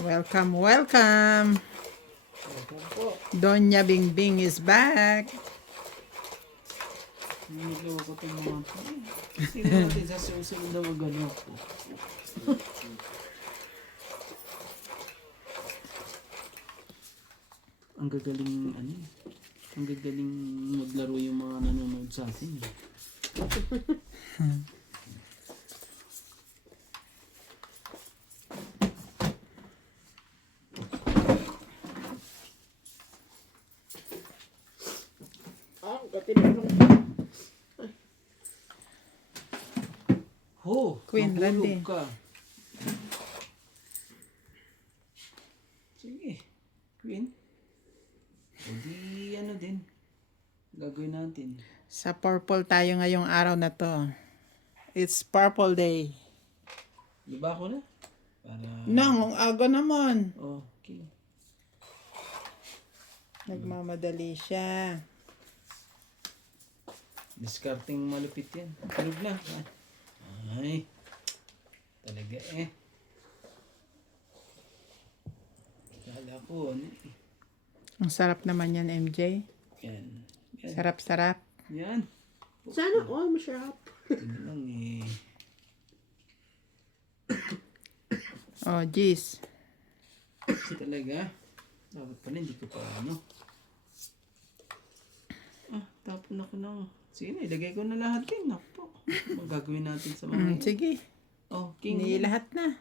Welcome, welcome. Welcome po. Doña Bingbing is back. Niloko ko itong mga po. Sino natin sa susunod na magano po. Ang gagaling, ano eh. Ang gagaling maglaro yung mga nanonood sa atin eh. Ho! Queen, mahulog Randy. ka. Sige. Queen. O di ano din. Gagawin natin. Sa purple tayo ngayong araw na to. It's Purple Day. Diba ako na? Para... Nang, ang aga naman. Okay. Nagmamadali siya. Discarding malupit yan. Tulog na. Ay. Talaga eh. Kala ko ano eh. Ang sarap naman yan, MJ. Yan. Yan. Sarap-sarap. Yan. Sana all masarap. Ito lang eh. Oh, jeez. Talaga. Dapat pala hindi ko pa ano. Tapon ako ng... Sige na, ilagay ko na lahat din. Naku. Ang gagawin natin sa mga... Sige, Oh, king. hindi lahat na.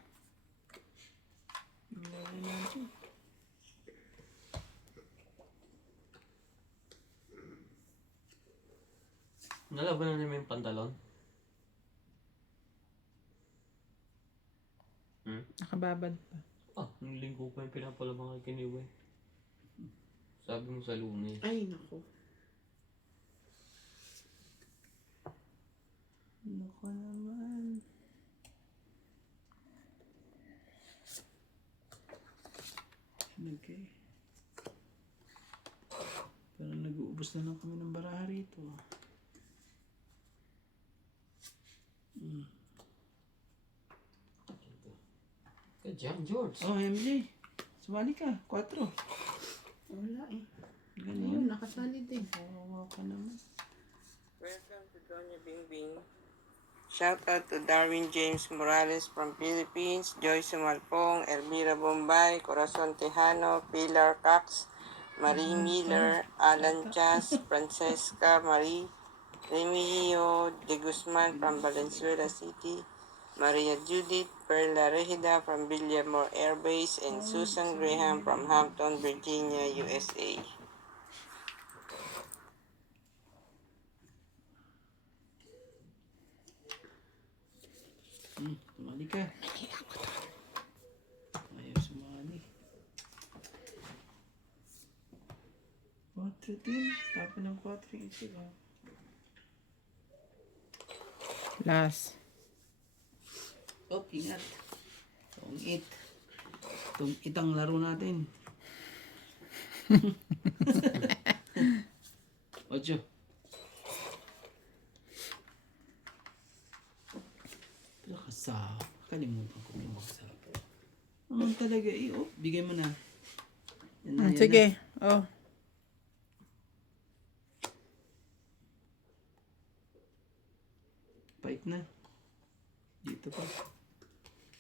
Ilagay natin. Nalaban na naman yung pantalon? Nakababad pa. Nung linggo pa yung pinapalabang kay Kiniway. Sabi mo sa Lunes. Ay, naku. Naku naman. Okay. Parang nag-uubos na lang kami ng baraha rito. Kajang, George. Oh, MJ. Sumali ka. 4. Wala eh. Ganun. Ayun, nakasali din. Kawawa ka naman. Welcome to Doña Bingbing. Shout out to Darwin James Morales from Philippines, Joyce Malpong, Elvira Bombay, Corazon Tejano, Pilar Cax, Marie Miller, Alan Chas, Francesca Marie, Remigio de Guzman from Valenzuela City, Maria Judith Perla Regida from Villamor Air Base, and Susan Graham from Hampton, Virginia, USA. Sumali ka. Ayaw sumali. 4 din. Tapos ng 4 yung isip. Last. Oh, ingat. Itong 8. Itong itang laro natin. 8. Lakasa. Kalimutan ko yung magsabi. Naman talaga eh. Oh, bigay mo na. Yan na, yan na. Sige. Oh. Pait na. Dito pa.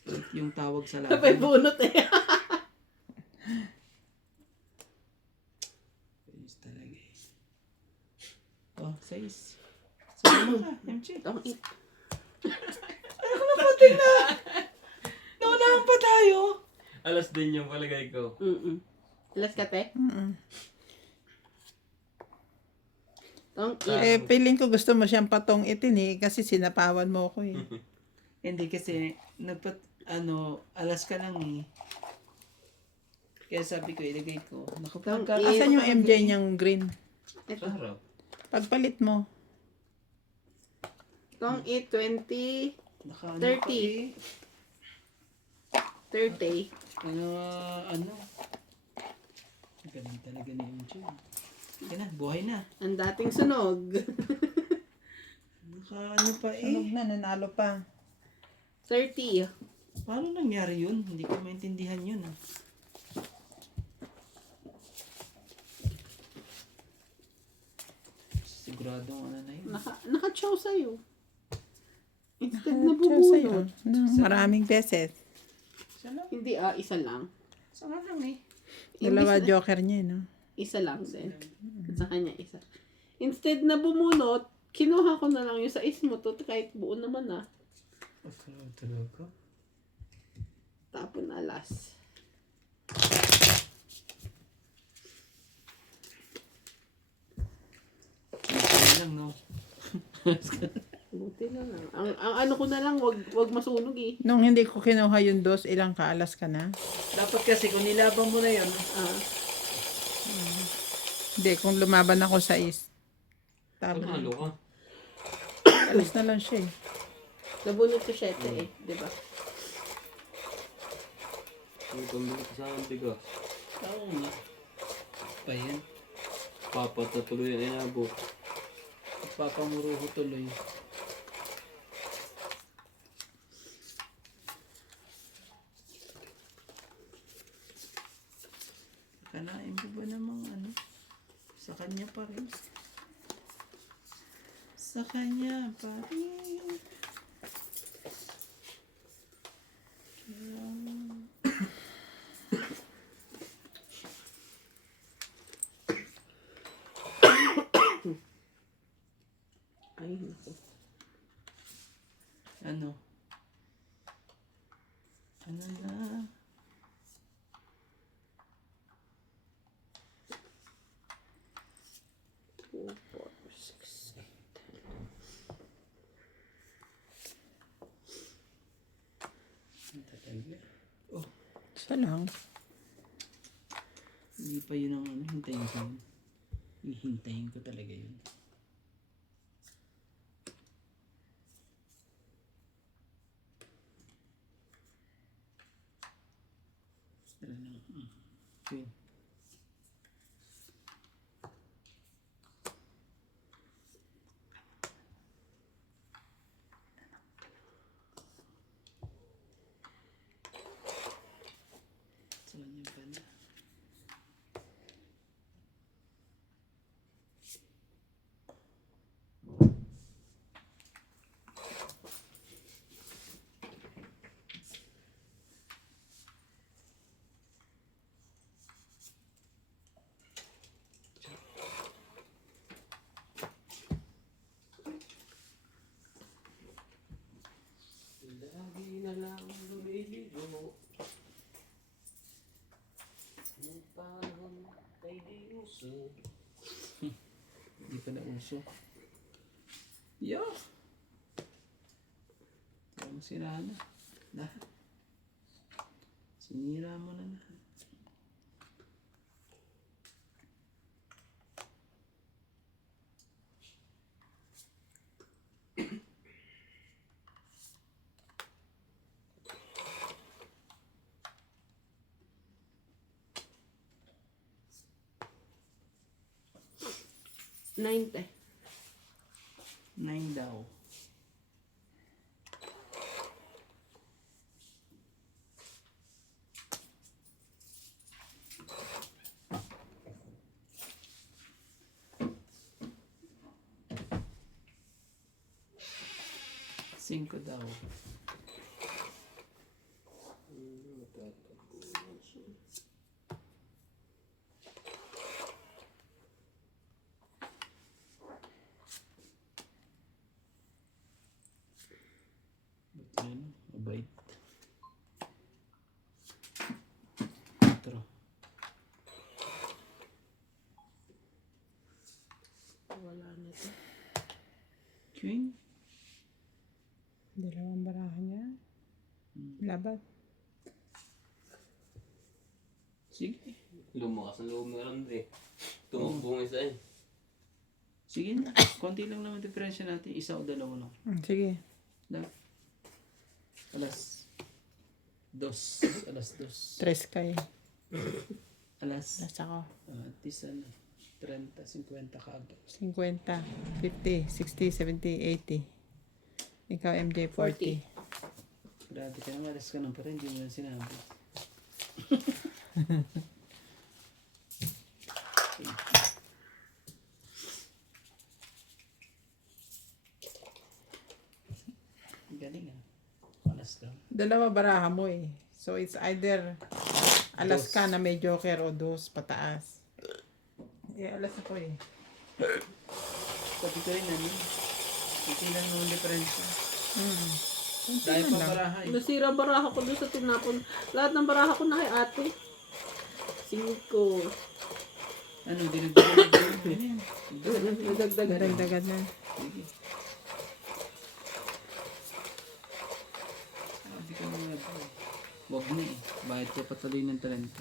Pait yung tawag sa Sabay laban. bunot eh. Ayos talaga eh. Oh, 6. Sabi mo ka, MJ. Itong it. Pati na! Naunahan pa tayo! Alas din yung palagay ko. Alas ka, te? Mm-mm. Itong it. Eh, feeling ko gusto mo siyang patong itin eh, kasi sinapawan mo ko eh. Hindi kasi, alas ka lang eh. Kaya sabi ko, ilagay ko. Nakapagka... Eh, Asan yung MJ niyang green? Ito. Sa harap. Pagpalit mo. Itong it, 20, Naka, 30. 30. Ano? Galing talaga ni MJ. Sige na, buhay na. Ang dating sunog. Naka ano pa eh. Sunog na, nanalo pa. 30. Paano nangyari yun? Hindi ko maintindihan yun ah. Siguradong ano na yun. Naka-chow sa'yo. Instead na Siya sa'yo. bubunot. Maraming beses. Isa lang. Hindi, isa lang. Isa nga lang eh. Dalawa joker niya, no? Isa lang din. At sa kanya, isa. Instead na bumunot, kinuha ko na lang yung sais mo to kahit buo naman na. Talaga? Tapon alas. Isa lang no. Buti na lang. Ang ano ko na lang, wag masunog eh. Nung hindi ko kinuha yung dos, ilang kaalas ka na? Dapat kasi kung nilaban mo na yun, Ah, Hindi, kung lumaban ako sa is. Panalo Tama. ka. Alas na lang siya eh. nabunot ko 7 eh. Diba? May pambili ka sa akin, tiga. oo nga. Pa yan. Papat na tuloy ang inabot. Papamuruho tuloy. Kanain mo ba namang ano? Sa kanya pa rin. Sa kanya pa rin. Ay, naku. Ano? Ano na? Two, four, six, eight. Ang tagal. Oh, Isa lang. hindi pa yun ang ano, hintayin ko. Hihintayin ko talaga yun. Tara na. Queen. Sa kanya pala. Lagi na lang lumiligo. Yung panahon ay di uso. Hindi pa na uso. Yo! Ang sira na. Lahat. Sinira mo na lahat. Nine. 9 daw. Cinco daw. Ba't yan? Mabait. 4. Wala na to. Queen? Dalawang barahan niya. Labat. Sige. Lumakas ang loob na lang eh. Tumakbo ng isa eh. Sige na. Konti lang naman diferensya natin. Isa o dalawa lang. Sige. Na. Alas 2. Alas 2. Tres kay. Alas. Nasa ako. At least ano. 30, 50 kaagad. 50, 50, 60, 70, 80. Ikaw, MJ, 40. Grabe ka naman, alas ka nang pa rin, hindi mo lang sinabi. Galing ah. Alas lang. Dalawa baraha mo eh. So it's either alas ka na may joker o dos pataas. Eh, alas ako eh. Sabi ko rin ano, hindi lang nung diferensya. Hmm. Dahil pa baraha eh. Nasira baraha ko doon sa tinapon. Lahat ng baraha ko na kay ate. 5. Ano, dinagdagan. Nadagdagan. Daragdagan na. Sige. Sabi ko nga ba eh. Wag na eh. Bakit ko patuloy ng talento?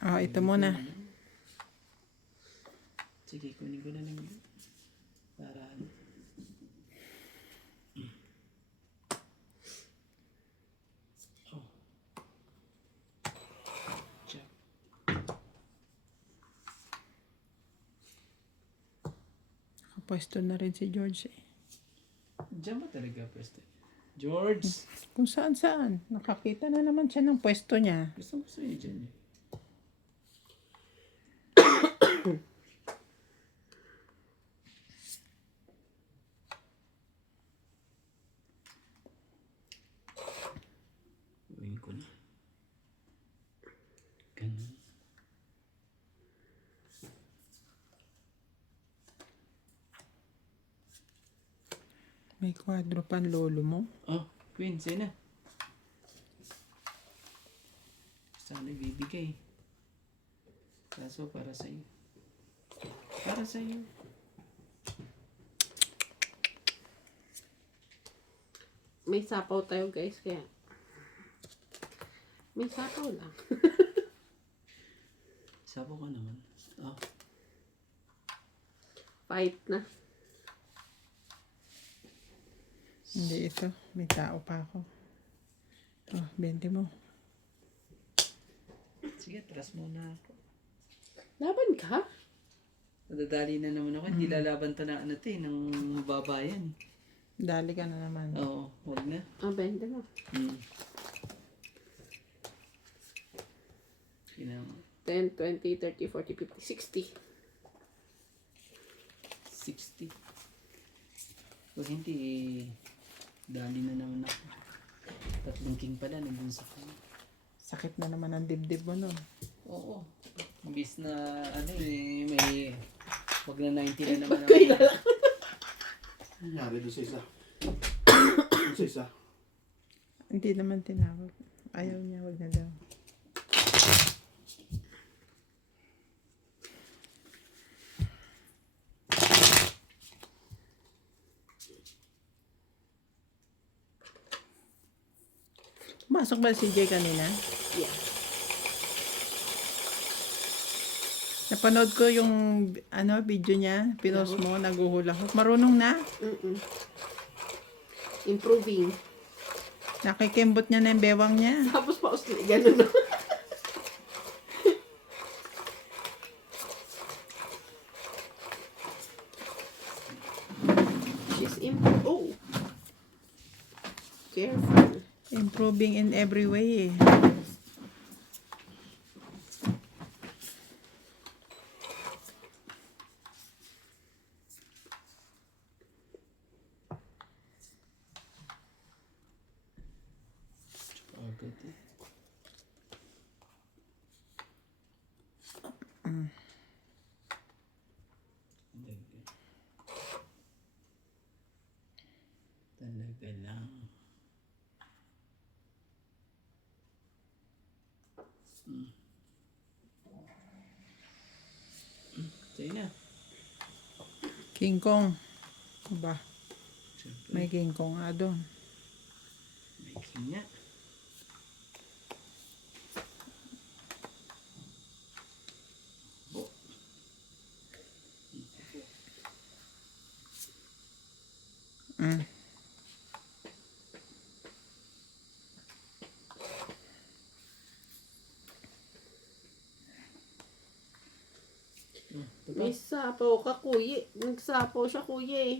Oh, ito muna. Sige, kunin ko na lang yun. Para ano. Oh. Check. Nakapwesto na rin si George eh. Diyan ba talaga pwesto? George! Kung saan saan. Nakakita na naman siya ng pwesto niya. Gusto niya dyan eh. Gawin ko na. Ganun. May kwadro pan lolo mo. Oh, Queen, sa'yo na. Sana ibibigay. Kaso para sa'yo. Para sa'yo. May sapaw tayo guys, kaya may sapaw lang. Sabo ka naman. Oh, Fight na. Hindi ito. May tao pa ako. Oh, 20 mo. sige, atras muna ako. Laban ka? Nadadali na naman ako. Hindi lalaban to na ano to eh, ng mababayan. Dali ka na naman. Oo, wag na. 20 na. Kinama. 10, 20, 30, 40, 50, 60. 60. Pag hindi, dali na naman ako. 3 king pala, nandun sa kanya. Sakit na naman ang dibdib mo nun. Oo. Imbis na, ano eh, may, wag na 90 na naman ako. Kailan? Nangyari doon sa isa. Doon sa isa. Hindi naman tinawag. Ayaw niya, wag na daw. Masok ba si Jay kanina? Yeah. Napanood ko yung video niya, pinost mo, naguhula ko. Marunong na. Improving. Nakikimbot niya na yung bewang niya. Tapos pa usli, ganun na. She's oh. Careful. Improving in every way eh. Agad eh. Talaga lang. Sa'yo na. King Kong. Ba, Siyempre, may King Kong nga doon. may king nga. May sapaw ka, kuya. Nagsapaw siya, kuya eh.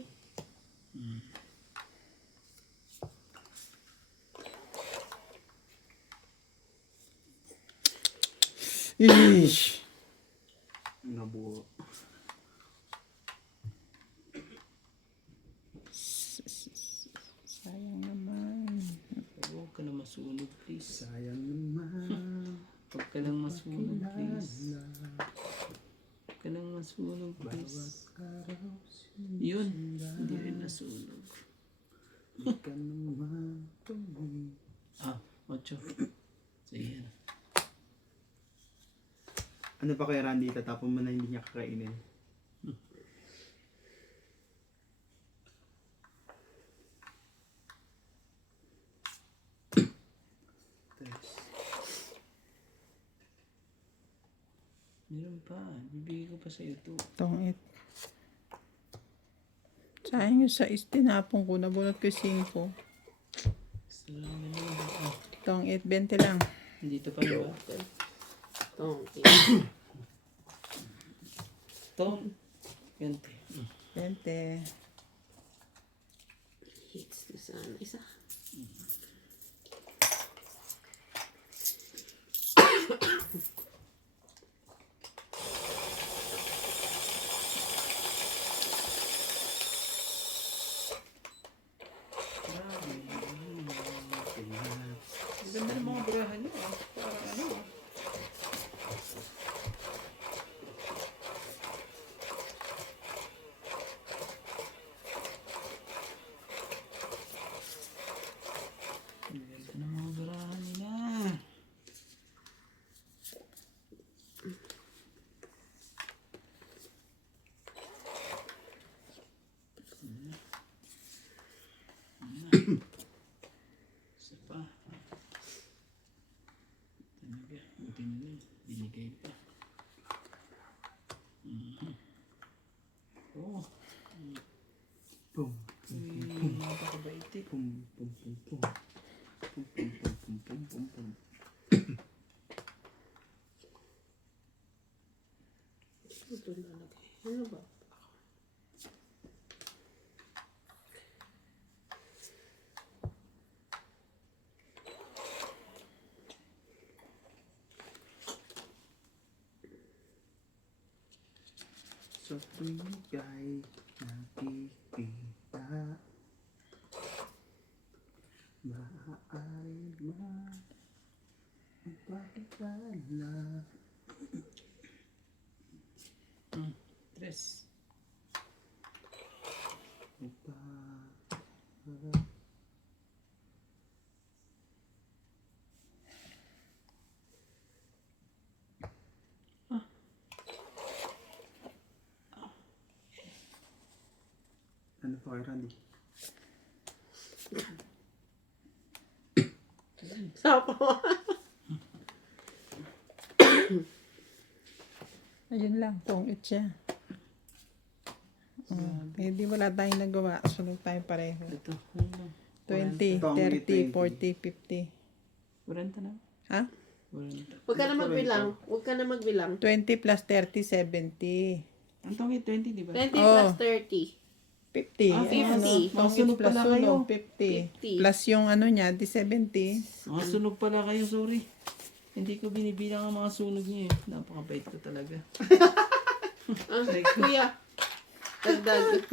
Ish. Nabuo. Sayang naman. Huwag ka na masunog, please. Sayang naman. Huwag ka lang masunog, please. Huwag ka lang masunog, please. Yun, hindi rin nasunog. Hindi ka naman tuloy. 8. So, yan. Ano pa kaya Randy, tatapon mo na hindi niya kakainin? Meron pa. Bibigay ko pa sa'yo to. Tong it. Sayang yung 6 tinapon ko. Nabunot ko yung 5. Gusto lang naman. Tong it, 20 lang. Dito pa ba? Tong. Tom. 20. 20. Hits na sana. Isa. Ang ganda ng mga brahan niyo. Parang ano. Ang ganda ng mga brahan nila. Isa pa. Talaga, buti na lang. Binigay pa. Oh, Pum, napakabait eh. pum, pum, pum, pum. Pum, pum, pum, pum, pum, pum, pum. Ito nalagay. Ano ba? Sa tuwing ika'y nakikita, maaari magpakilala. 3. Ano pa kay Randy? Sapaw. Ayun lang. Tong it siya. Hindi wala tayong nagawa. Sunog tayo pareho. Ito. 20, Tong it, 30, 20. 40, 50. 40 na. Ha? 40. Huwag ka na magbilang. Huwag ka na magbilang. 20 plus 30, 70. Ang tongit 20, di ba? 20 Oh. plus 30. 50. Ah, 50. Tong it Sunog plus pala kayo. sunog, 50. 50. Plus yung ano niya, di 70. Mga sunog pala kayo, sorry. Hindi ko binibilang ang mga sunog niyo eh. Napakabait ko talaga. Ah, kuya. Dagdag.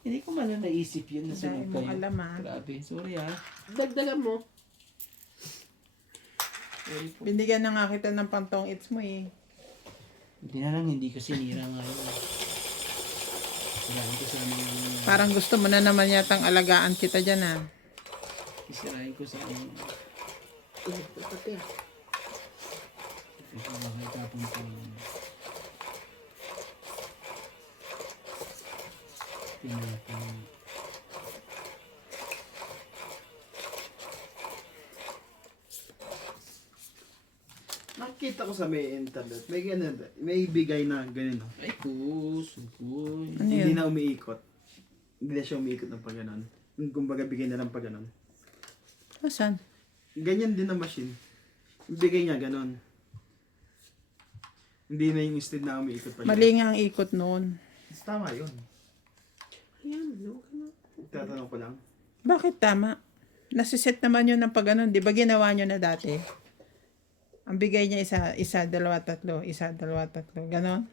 Hindi ko man na naisip yun na Dahil sunog mo kayo. alam ah. Grabe, sorry ah. Dagdagan mo. Sorry po. Binigyan na nga kita ng pantong its mo eh. Hindi na lang, hindi ko sinira nga yun. Sirahin ko sa mga... Parang gusto mo na naman yatang alagaan kita dyan ah. Sirahin ko sa mga... Ito pati ah. Ito makita pong pang... Pinapang... Nakita ko sa may internet, may ganun, may bigay na ganun. No? Ay, sukoy. Ano Hindi yun? na umiikot. Hindi na siya umiikot ng pag ganun. Kumbaga bigay na lang pag ganun. Asan? Ganyan din ang machine. Bigay niya ganun. Hindi na yung instead na umiikot pa Mali nga ang ikot noon. Tama yun. Ayan, no? Ano? Tatanong ko lang. Bakit tama? Nasiset naman yun ng pag ano, di ba ginawa nyo na dati? Ang bigay niya isa, dalawa, tatlo, isa, dalawa, tatlo, ganon.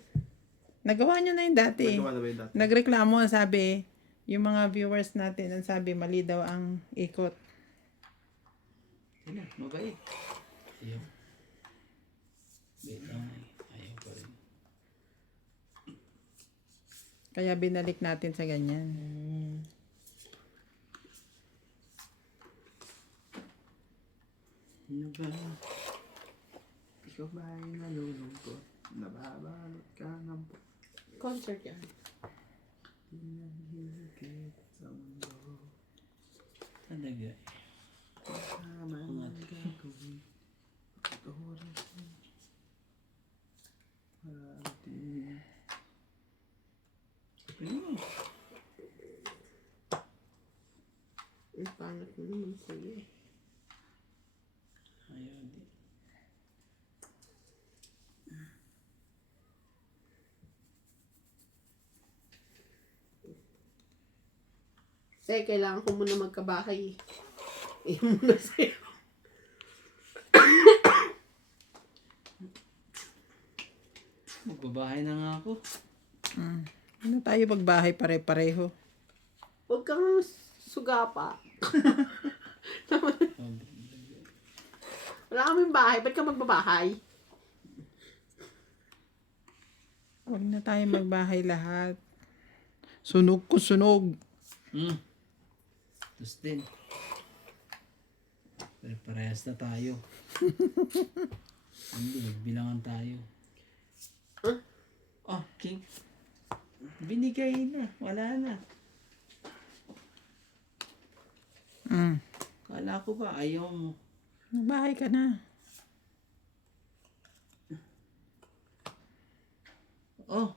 Nagawa nyo na yun dati. Nagawa na ba yun dati? Nagreklamo, ang sabi, yung mga viewers natin, ang sabi, mali daw ang ikot. Yan na, mabait. Ayaw. Bait lang eh. Ayaw pa rin. Kaya binalik natin sa ganyan. Ano ba? Ikaw ba ay nalulungkot? Nababalot ka ng Concert yan. pinahihigit sa mundo. Talaga eh. Tama ang gagawin. Oras mo. Parating. Ano? Ang pangat mo naman, kuya. Ayaw din. Kasi kailangan ko muna magkabahay. Eh, muna sa'yo. Magbabahay na nga ako. Ano tayo magbahay pare-pareho? Huwag kang sugapa. Wala kaming bahay. Ba't ka magbabahay? Huwag na tayo magbahay lahat. Sunog ko sunog. Tapos din. Parehas na tayo. Hindi, bilangan tayo. Oh, King. Binigay na. Wala na. Kala ko ba ayaw mo? Magbahay ka na. Oh.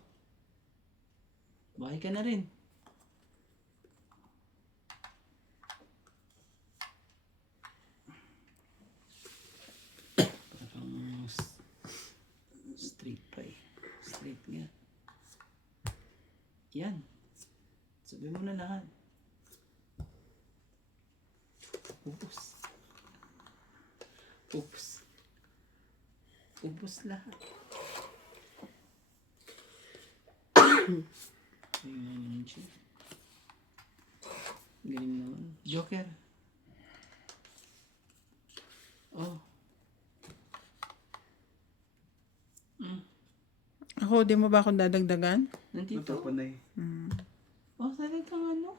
Bahay ka na rin. Parang straight pa eh. Straight nga. Yan. Sabi mo na lahat. Ubus. Ubus. Ubus lahat. Ayun naman siya. Galing naman. Joker. Oh. Ako, di mo ba akong dadagdagan? Nandito. Natapon na eh. Oh, talagang ano?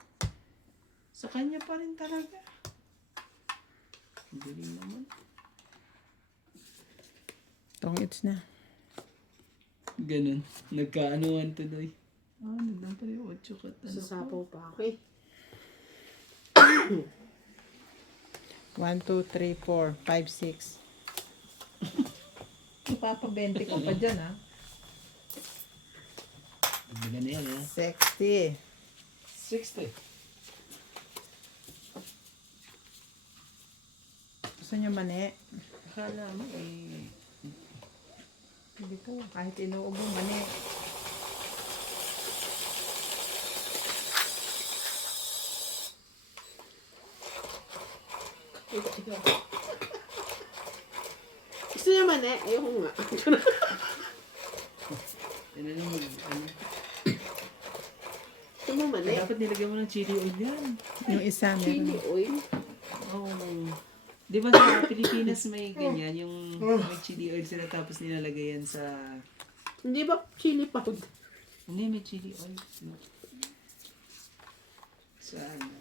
Sa kanya pa rin talaga. Galing naman. Tongits na. Ganun. Nagkaanuan tuloy. Ah, nandun pa rin 8 kat. Sasapaw pa ako eh. 1, 2, 3, 4, 5, 6. Ipapabente ko pa dyan, ha? Bigan na yan, ha? 60. 60. Gusto nyo mani? Akala mo eh. Hindi ko. Kahit inuubo mani. Gusto niya man eh. Ayoko nga. Ano mo, ano? Gusto mo man eh. Dapat nilagyan mo ng chili oil yan. Yung isa Chili meron. oil. Oh. Di ba sa Pilipinas may ganyan, yung may chili oil sila tapos nilalagay yan sa... Hindi ba chili powder? Hindi, may chili oil. Sa ano?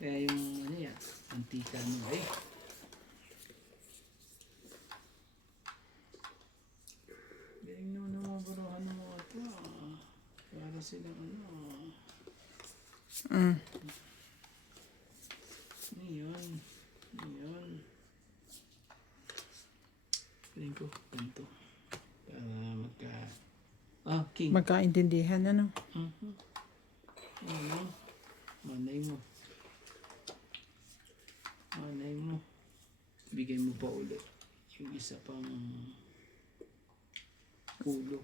Kaya yung ano yan, antika mo eh. Galing naman ng mga buruhan ng mga ito ah. Para silang ano ah. Ayan. Ayan. Galing ko, ganito. Para magka... Ah, king. Magkaintindihan, ano? Ano? Manay mo. Manay mo. Bigay mo pa ulit. Yung isa pang... ulo.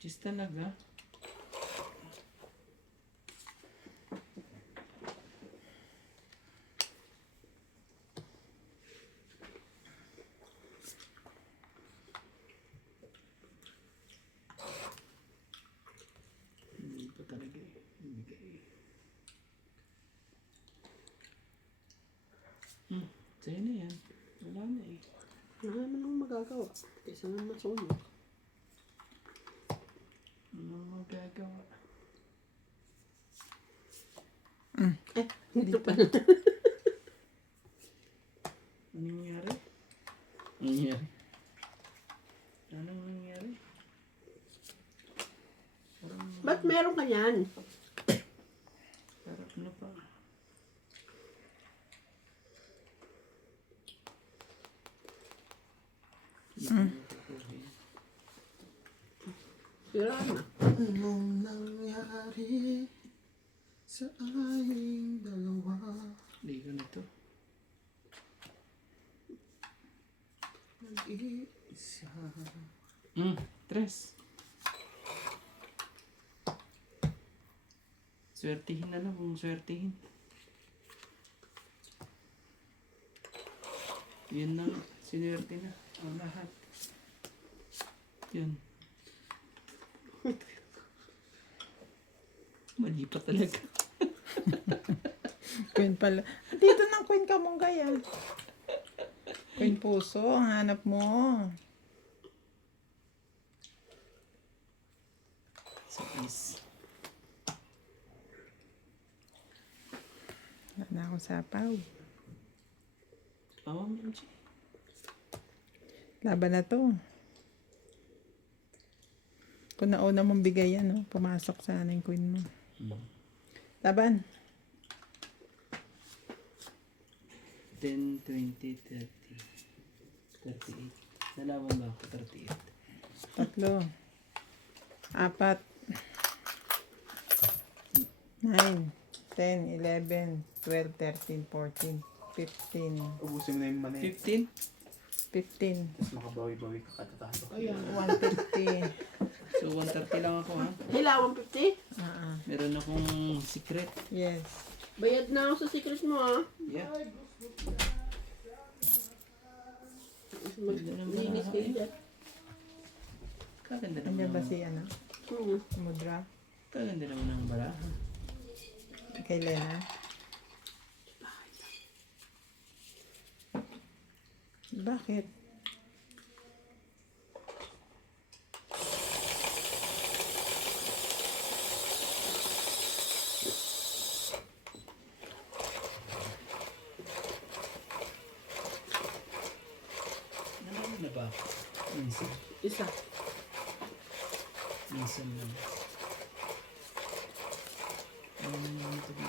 Cheese talaga. Hindi pa talaga eh. Ibigay. Sa'yo na yan. Wala na eh. Wala naman akong magagawa. Kaysa nga masunog. Ano magagawa? Ito pala. Ano nangyari? Ano nangyari? Ano nangyari? Parang Ba't meron ka yan? parang ano pa? Sira na. Anong nangyari sa aming dalawa? Hindi ko na to. Nag-iisa. Tres. Swertihin na lang kung swertihin. Yun na, sinwerte na ang lahat. Yun. Mali pa talaga. Queen pala. Dito ng Queen Kamunggay ah. Queen Puso, ang hanap mo. So is Wala na akong sapaw. pawang Benji. Laban na to. Kung nauna mong bigay yan, no? Pumasok sana yung Queen mo. Laban. 10, 20, 30, 38. Nalaman ba ako? 38. Tatlo. Apat. 9, 10, 11, 12, 13, 14, 15. Ubusin mo na yung mani. 15? 15. Tapos makabawi-bawi ka katatalo. Ayan. 150. So 130 lang ako ha. Hila, 150? Meron akong secret. Yes. Bayad na ako sa secret mo ah. Yeah. Maglinis kayo dyan. Kaganda Andiyan ba naman. si ano? Mudra? Kaganda naman ang baraha. Kay Lena? Bakit? Nalaman na ba ako? Minsan. Isa. Minsan lang. Ano ito ba?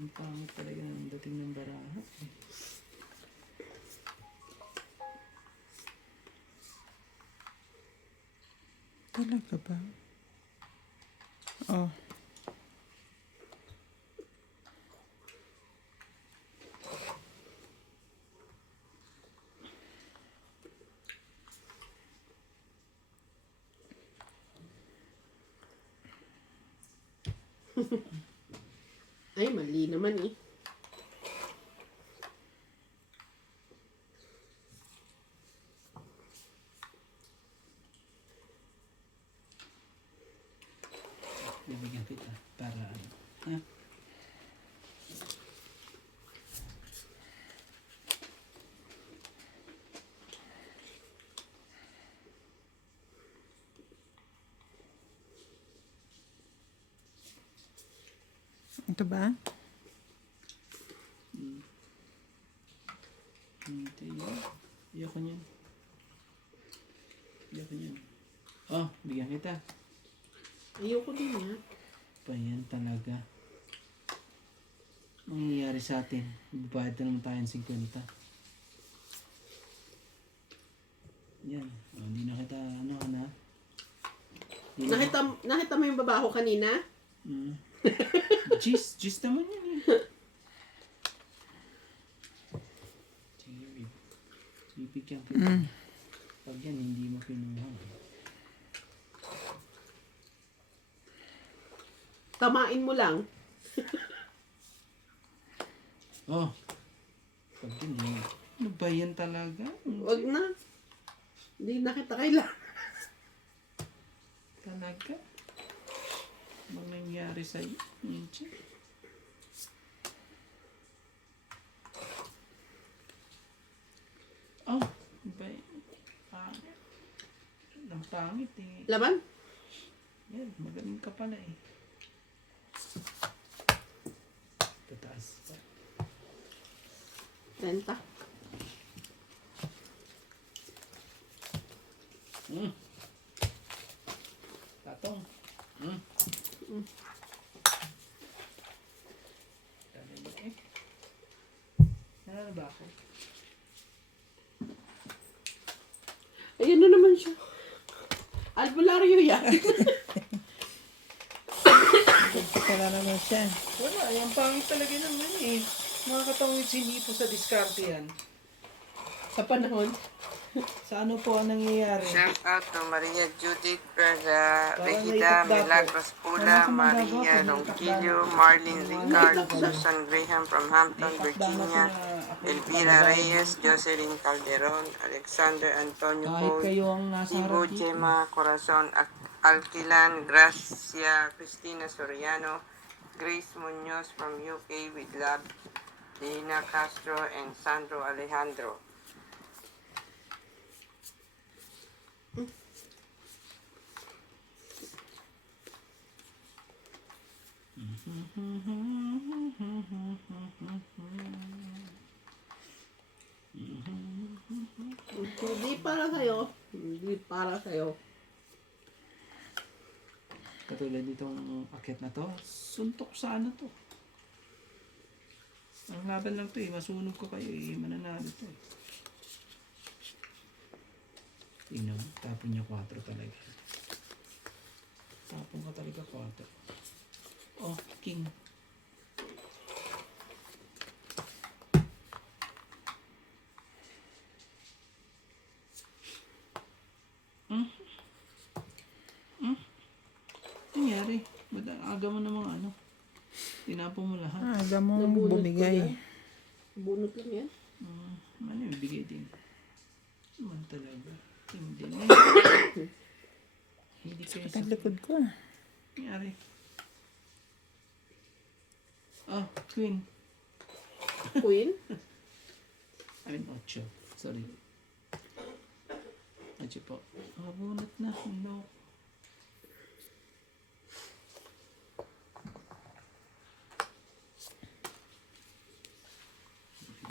Ang pangit talaga ng dating ng baraha. Talaga ba? Oh. Ay, mali naman eh. Bibigyan kita para ano. Ha? Ito ba? Hindi yun. Ayoko niyan. Ayoko niyan. Oh, bigyan kita. Ayoko din yan. Pa yan talaga. Ang nangyayari sa atin, babayad na naman tayo ng 50. Yan. Oh, hindi na kita, ano ka na? Nakita mo yung babaho kanina? Gis naman yun eh. Sige, babe. Bibigyan kita. Pag yan, hindi mo kinuha. Tamain mo lang. Oh. Pag yan, eh. Ano ba yan talaga? Wag na. Hindi na kita kailangan. Talaga? Anong nangyari sa'yo? Minchi? Oh, ba pangit. Ang pangit eh. Laban? Yan, magaling ka pala eh. Tataas pa. 30. Tatong. Dami mo eh. Nanalo ba ako? Ayun na naman siya. Albularyo yan. Wala naman siya. Wala, yung pangit talaga naman eh. Mga katawid sinipo sa diskarte yan. Sa panahon. Sa ano po ang nangyayari? Shout out to Maria Judith Perda, Parang Regida naikot dapat. Milagros Pula, Maria Ronquillo, Marlene Ricard, Susan Graham from Hampton, Virginia, Elvira Reyes, Jocelyn Calderon, Alexander Antonio Kahit Paul, kayo ang nasa Ibo harap dito. Gemma Corazon Alquilan, Gracia Cristina Soriano, Grace Munoz from UK with love, Dina Castro and Sandro Alejandro. Hindi para sa'yo. Hindi para sa'yo. Katulad nitong akit na to, suntok sana to. Ang laban lang to eh, masunog ko kayo eh, mananalo to eh. Tingnan mo, tapon niya 4 talaga. Tapon ka talaga 4. Oh, king. Nangyari? Ba't ang aga mo ng mga ano? Tinapon mo lahat. Aga mo Nabunot ko bumigay. yan. Bunot lang yan. Ano yung bigay din? Man talaga. Hindi na. Hindi kayo sa... Ang likod ko. Nangyari. Oh, queen. Queen. I mean, 8. Sorry. 8 po. Oh, bunot na. No.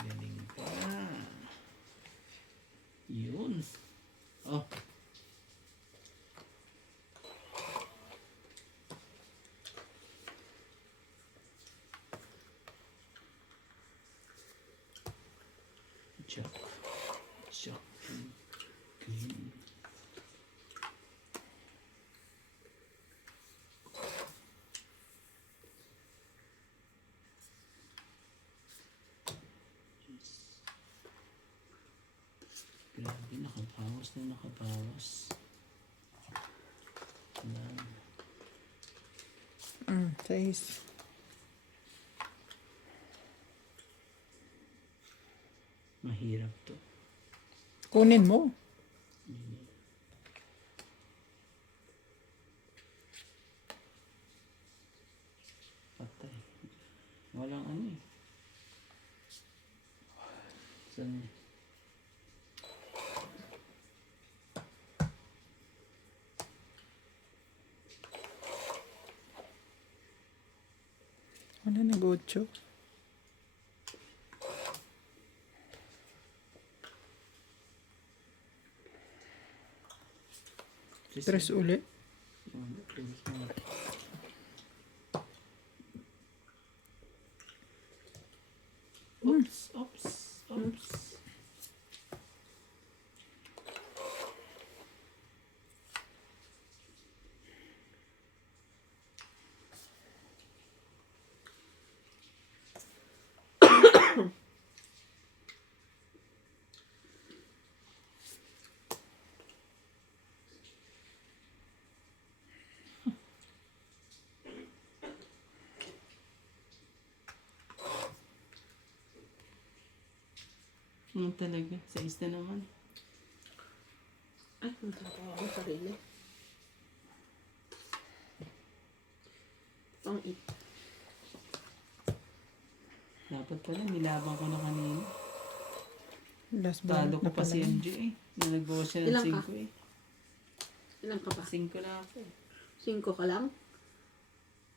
Galing pa. Yun. Oh. Jack. Jack. Green. Grabe, nakabawas na nakabawas. Wala. 6. Mahirap to. Kunin mo. Patay. Walang ano eh. Saan? Wala nag-8. Tres ulit. Oops, oops, oops. Talaga. 6 na naman. Ay, nagtatawa ako sarili. Pang 8. Dapat pala, nilaban ko na kanina. Last Talo ball ko na pa pala si yun. MJ eh. Na nagbawas siya ng Ilan ka? 5 eh. Ilan ka pa? 5 na ako. 5 ka lang?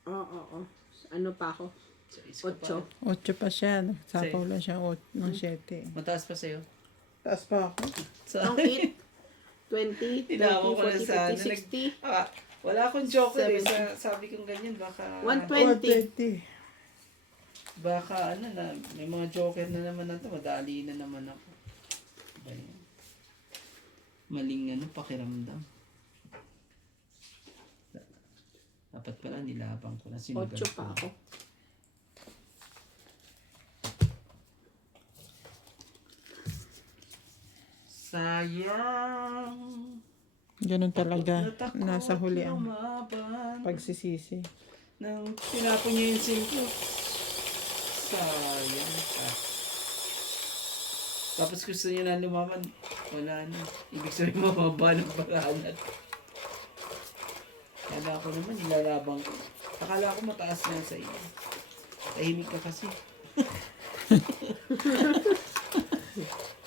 Oo. Ano pa ako? 6 ka pa. 8. 8 pa siya. Sapaw lang siya ng 7. Mataas pa sa'yo. Taas pa ako. Ang 8. 20, 30, Tinawag ko na 40, sana. 50, 60. Wala akong joker eh. 70. Sabi kong ganyan, baka... 120. 120. Baka ano na, may mga joker na naman na to. Madali na naman ako. Ba yan? Maling ano, pakiramdam. Dapat pala nilabang ko na 8 pa ako. Sayang. Ganun talaga. Natakot Nasa huli ang lumaban. pagsisisi. Nang tinapon niya yung 5. Sayang. Tapos gusto niya na lumaban. Wala na. Ibig sabihin mababa ng baranat. Kala ko naman nilalabang ko. Akala ko mataas na sa iyo. Tahimik ka kasi.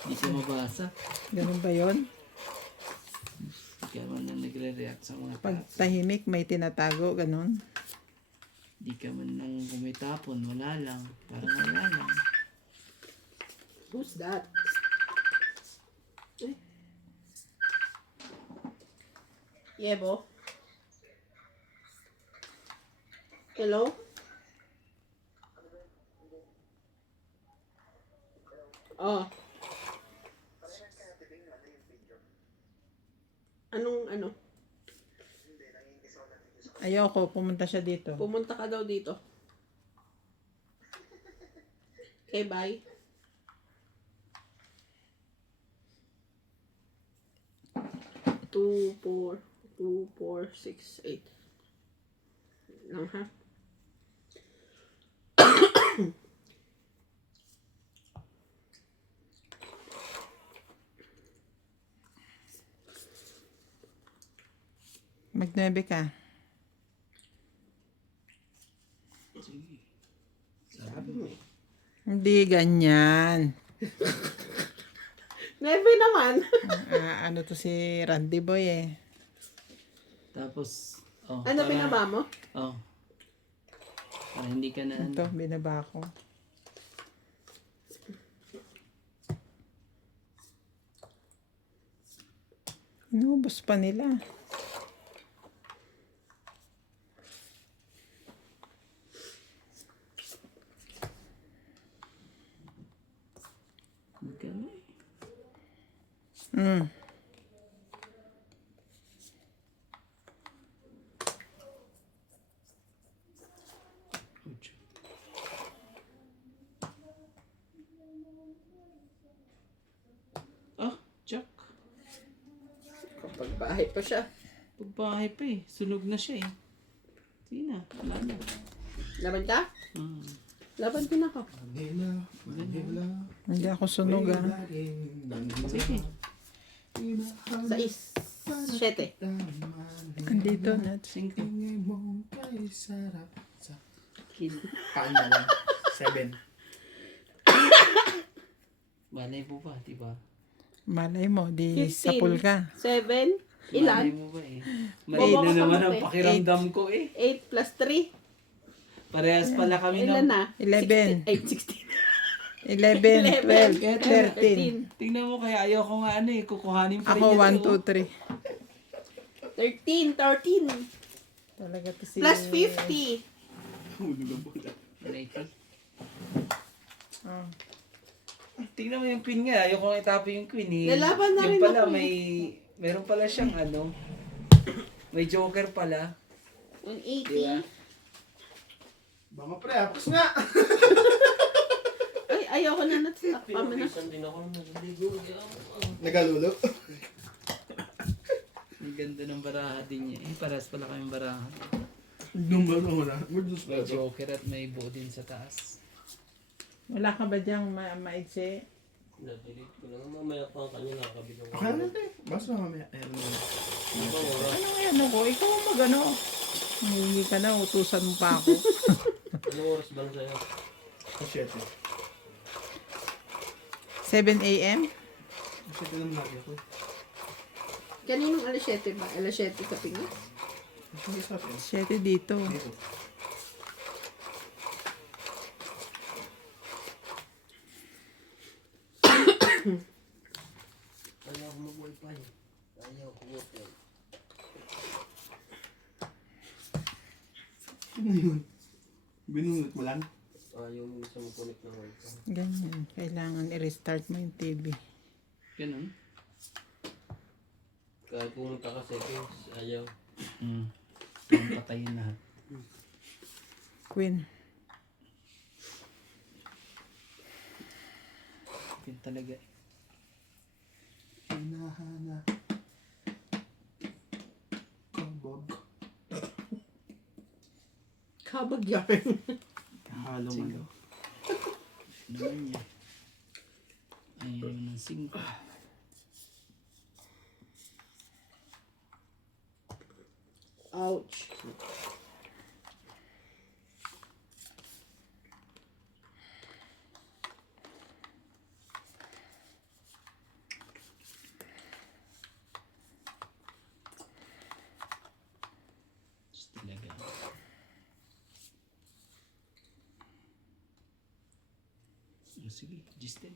Hindi ka mabasa. Ganun ba yun? Hindi ka man na nagre-react sa mga Pag taas. tahimik, may tinatago. Ganun. Hindi ka man nang kumitapon. Wala lang. Parang wala lang. Who's that? Yebo? Hello? Oh. Anong ano? Ayoko, pumunta siya dito. Pumunta ka daw dito. Okay, bye. Two, four, 6, 8. Lang ha? Mag-9 ka. Sige. Sabi mo eh. Hindi ganyan. 9 naman. Ano to si Randy Boy eh. Tapos, oh, Ano para- binaba mo? Oh. Para hindi ka na, Ito, binaba ko. Inubos pa nila. hindi ka na eh. Mm. Ouch. Ah, Jack. Kapag bahay pa siya. Pagbahay pa eh. Sunog na siya eh. Sige na, wala na. Laban ka? Hmm. Laban din ako. Manila. Hindi ako sunog ah. Sige. 6, 7. Andito na. 5. Paano na lang? 7. Balay mo ba, diba? Malay mo, di 15. sapul ka. 7. Balay Ilan? mo ba eh. Mali Bobo na ka naman pa, ang Mape. pakiramdam ko eh. 8 plus 3. Parehas pala kami Ilan ng... na? 11. 16. 11, 12, 13. Tingnan mo kaya ayaw ko nga ano eh. Kukuhanin pa rin Ako niya 1, to, 2, 3. 13. Talaga to si... Plus 50. Ready? Oh. Tingnan mo yung queen nga. Ayaw ko nga itapo yung queen eh. Lalaban na yung rin pala ako eh. may... Meron pala siyang ano. May joker pala. 180. Diba? Baka pre, apas nga! Ay, ayoko na natakpan mo na. Pinapisan din ako nung naligo. Nagalulo. Ang ganda ng baraha din niya. Eh, parehas pala kaming baraha. Number mo na. Murdus May joker at may buo din sa taas. Wala ka ba diyang maiksi? Na-delete ko lang. Mamaya pa ang kanya nakakabilang. Okay lang natin. Basta mamaya. Ayun na. Ano oras? Ano nga ano ko? Ikaw ang magano. Hindi ka na, utusan mo pa ako. Ano oras bang sa'yo? Masyete. 7 a.m.? Masyete naman lagi ako. Kaninong alas 7 ba? Alas 7 sa Pinas? Hindi sa atin. 7 dito. Dito. Ayaw ko mag-wifi. Ayaw ko wifi. Ano yun? Binunot mo lang? Ayaw mo gusto mag-connect ng wifi. Ganyan. Kailangan i-restart mo yung TV. Ganun. Kahit pumunta ka settings, ayaw. Patayin lahat. Queen. Yun talaga. Hinahana. Kabog. Kabag yarn. Halo man daw. Naman niya. Ayaw ng 5. Ouch. Talaga. Sige, Justin.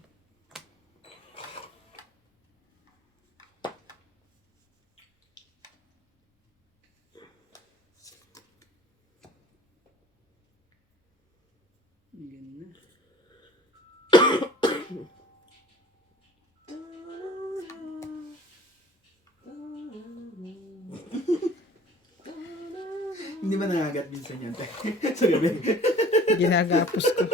Yan na. Hindi ba nangagat minsan yan? Sa gabi. Ginagapos ko.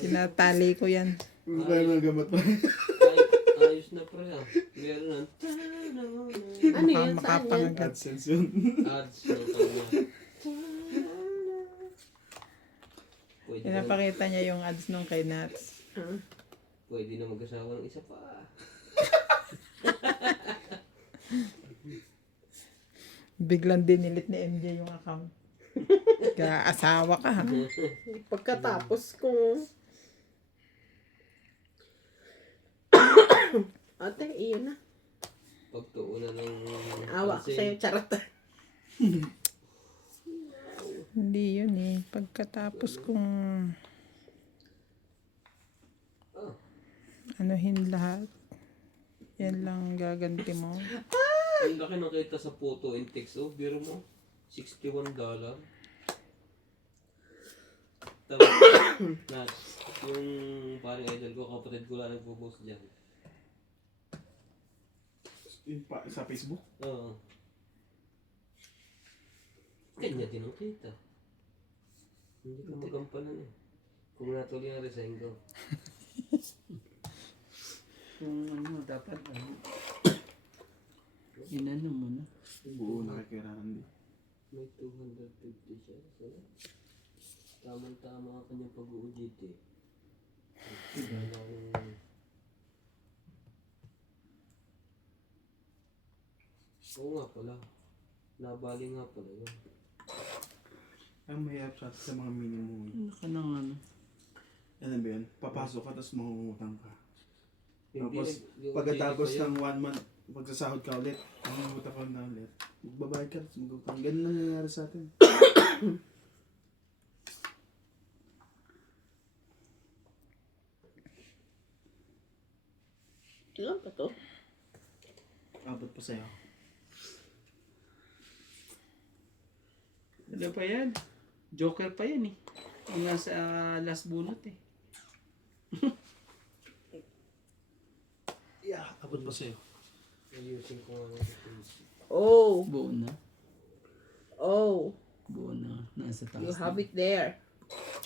Tinatali ko yan. Hindi tayo ng gamot pa. Ayos na pre ah. Meron ng Ano yun? Saan yan? Makapangagat. AdSense yun. ads na kanya. Pwede na, Pinapakita niya yung ads nung kay Nats. pwede na mag-asawa ng isa pa. Biglang dinilit ni MJ yung account. Kaya asawa ka ha. Pagkatapos kung... Ate, iyon na. Pagtuunan ng Awa ko sa'yo, charot. Hindi yun eh. Pagkatapos kung anuhin lahat, yan lang gaganti mo. Ang laki nakita sa photo and text. Oh, biro mo. $61. Tapos, Nats, yung parang idol ko, kapatid ko lang nagpo-post dyan. Sa Facebook? Oo. Kanya din ang kita. Hindi ka magampanan eh. Kung natuloy ang resign ko. Kung ano, dapat inano mo na. Buo nakikirahan din. May 250 siya. So, tamang-tama ang kanyang pag-uudit eh. Oo nga pala. Nabali nga pala yun. Ang mahirap sa mga minimum. Ano ka nang ano? Ano ba yan? Papasok ka tapos mangungutang ka. Hindi Tapos yung pagkatapos uudit pa ng 1 month, magsasahod ka ulit, mangungutang ka na ulit. Magbabayad ka tapos magutang. Ganun lang nangyayari sa atin. Ilan pa to? Abot pa sa'yo. Ano pa yan? Joker pa yan eh. Yung nasa last bunot eh. Yeah, abot pa sa'yo. Ayusin ko nga ng Oh. Buo na. Oh. Buo na. Nasa taas. You have na. it there.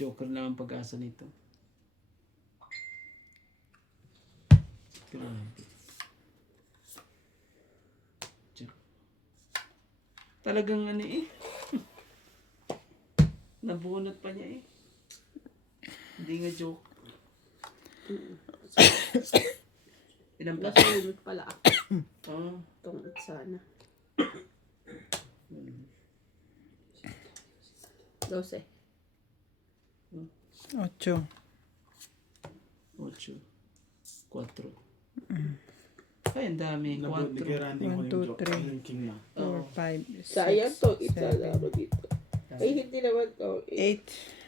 Joker lang ang pag-asa nito. Grabe. Talagang ano eh. Nabunot pa niya eh. Hindi nga joke. Ilang pa? Nasunod pala ako. Oh, Tungod sana. 12. 8. 8. 4. Ay, ang dami. Nabot ni kay 4. Randy ko 1, 2, yung joke. 3. Yung king na. 4, 5, 6, Sayang to. Isa 7, lang ako dito. Ay, hindi naman to. 8.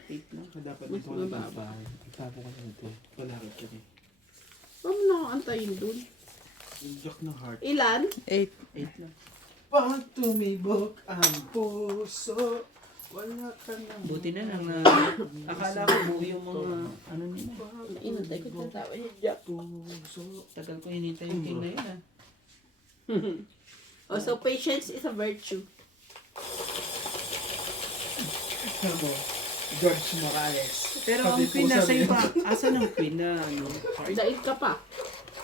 8 lang. Dapat Mas dito ko mababa. nagtapahan. Itapo ko sa ito. Wala ka kami. Huwag mo na ako antayin dun. Yung joke ng heart. Ilan? 8. 8 lang. Pag tumibok ang puso, wala ka na. Buti na lang na akala ko buo yung mga ano nila. Inantay ko sa tawa niya, Jack. Puso. Tagal ko hinintay yung king na yun ah. Oh, so patience is a virtue. Ano mo? George Morales. Pero ang Pati queen pusa nasa din. iba. Asan ang queen na ano? Daig ka pa.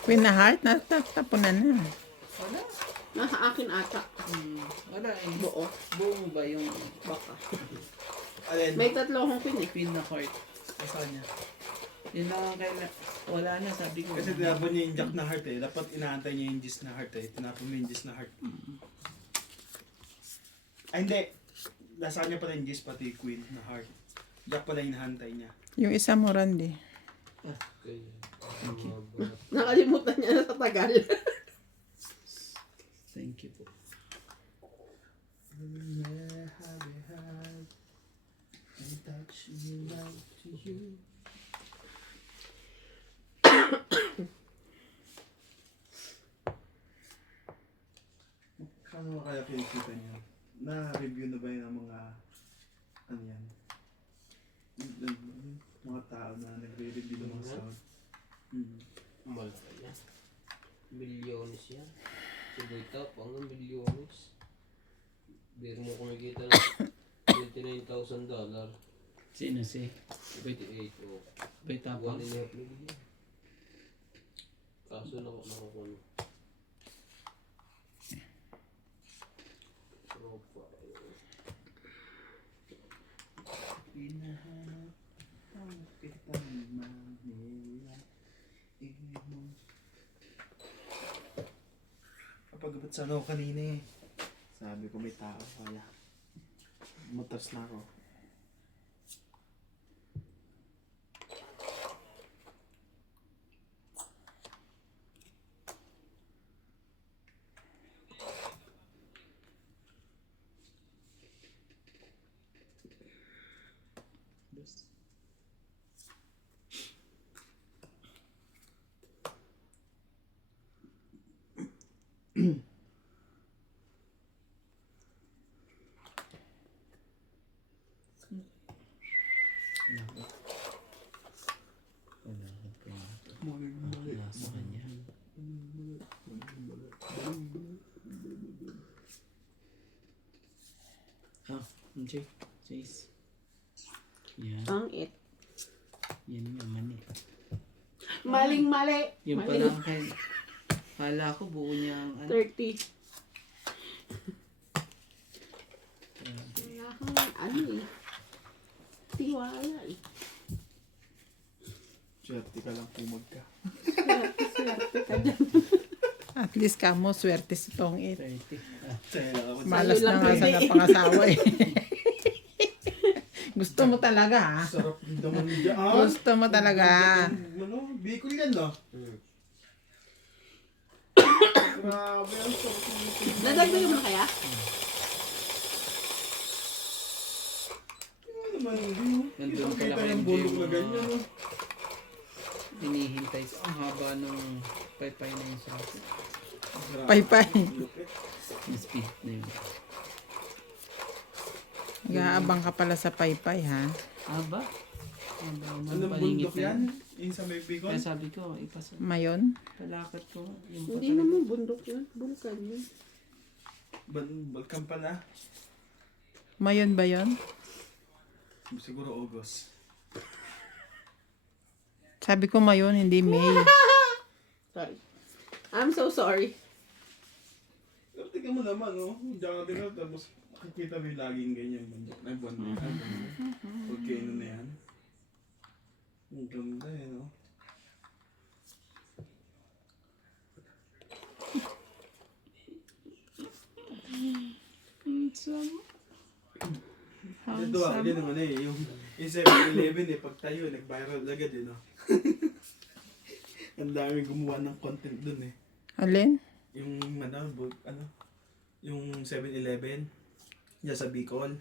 Queen na heart, natatapunan na. Wala. Nasa akin ata. Wala eh. Buo. Buo ba yung Baka. Alin? May 3 akong queen eh. queen na heart? Asan niya? Yun lang ang kaila. Wala na sabi ko. Kasi tinapon niya yung jack na heart eh. Dapat inaantay niya yung G's na heart eh. Tinapon mo yung G's na heart. Ay hindi. Nasa kanya pala yung G's pati queen na heart. Jack pala yung hinahantay niya. Yung isa mo, Randy. Okay. Nakalimutan niya na sa tagal. Thank you po. Kano kaya kinikita niyo? Na-review na ba yun ang mga ano yan? Mga tao na nagre-review ng mga sound. Malaki yan. Bilyones yan. Si Boy Top, hanggang bilyones. Biro mo kumikita ng $29,000. Sino si? 28 o Bay Tapang? 1.5 million. Kaso nakukuno. Kapag ba't sa ano kanina eh. Sabi ko may tao kaya. Matas na ako. Nasa kanya. Ah, Jay. Jace. Yan. Ang it. Yan yung mani. Maling-mali. Yung Mali. palang kay... Kala ko buo niya ang ano. 30. Wala kang ano eh. Tiwala eh. Swerte ka lang pumag ka. Swerte ka dyan. At least kamo, swerte si Tong It. 30. Ah, Kaya lang ako. Malas Sa'yo na lang nga sa pwede. napangasawa eh. Gusto mo talaga ha? Sarap naman dyan. Ah, Gusto mo talaga. ano? Bicol yan no? Grabe ang sarap ng Nadagdagan mo na kaya? ano naman yun? Nandun Ipakita pala kayo yung bulok na yung ganyan no? hinihintay ko. Ang haba ng paypay na yun sa akin. Grabe. Paypay. Lupit. Yung speed na yun. Nag-aabang ka pala sa paypay ha? Haba? Haba ng Anong paningit bundok na yan? yun. Yung sa may Bicol? Kaya sabi ko, ipasa. Mayon? Palakad ko. Yung Hindi patalag. naman bundok yun. Bulkan yun. Balkan pala. Mayon ba yon? Siguro August. Sabi ko Mayon, hindi May. Sorry. I'm so sorry. Pero tingnan mo naman, no? Diyan ka tingnan, tapos makikita mo yung laging ganyan bundok na buwan na yan. Volcano na yan. Ang ganda eh, no? Handsome. Ito ako din ng ano eh, yung 7-Eleven eh, pag tayo, nag-viral agad eh, no? Ang dami gumawa ng content dun eh. Alin? Yung yung 7-Eleven, dyan sa Bicol.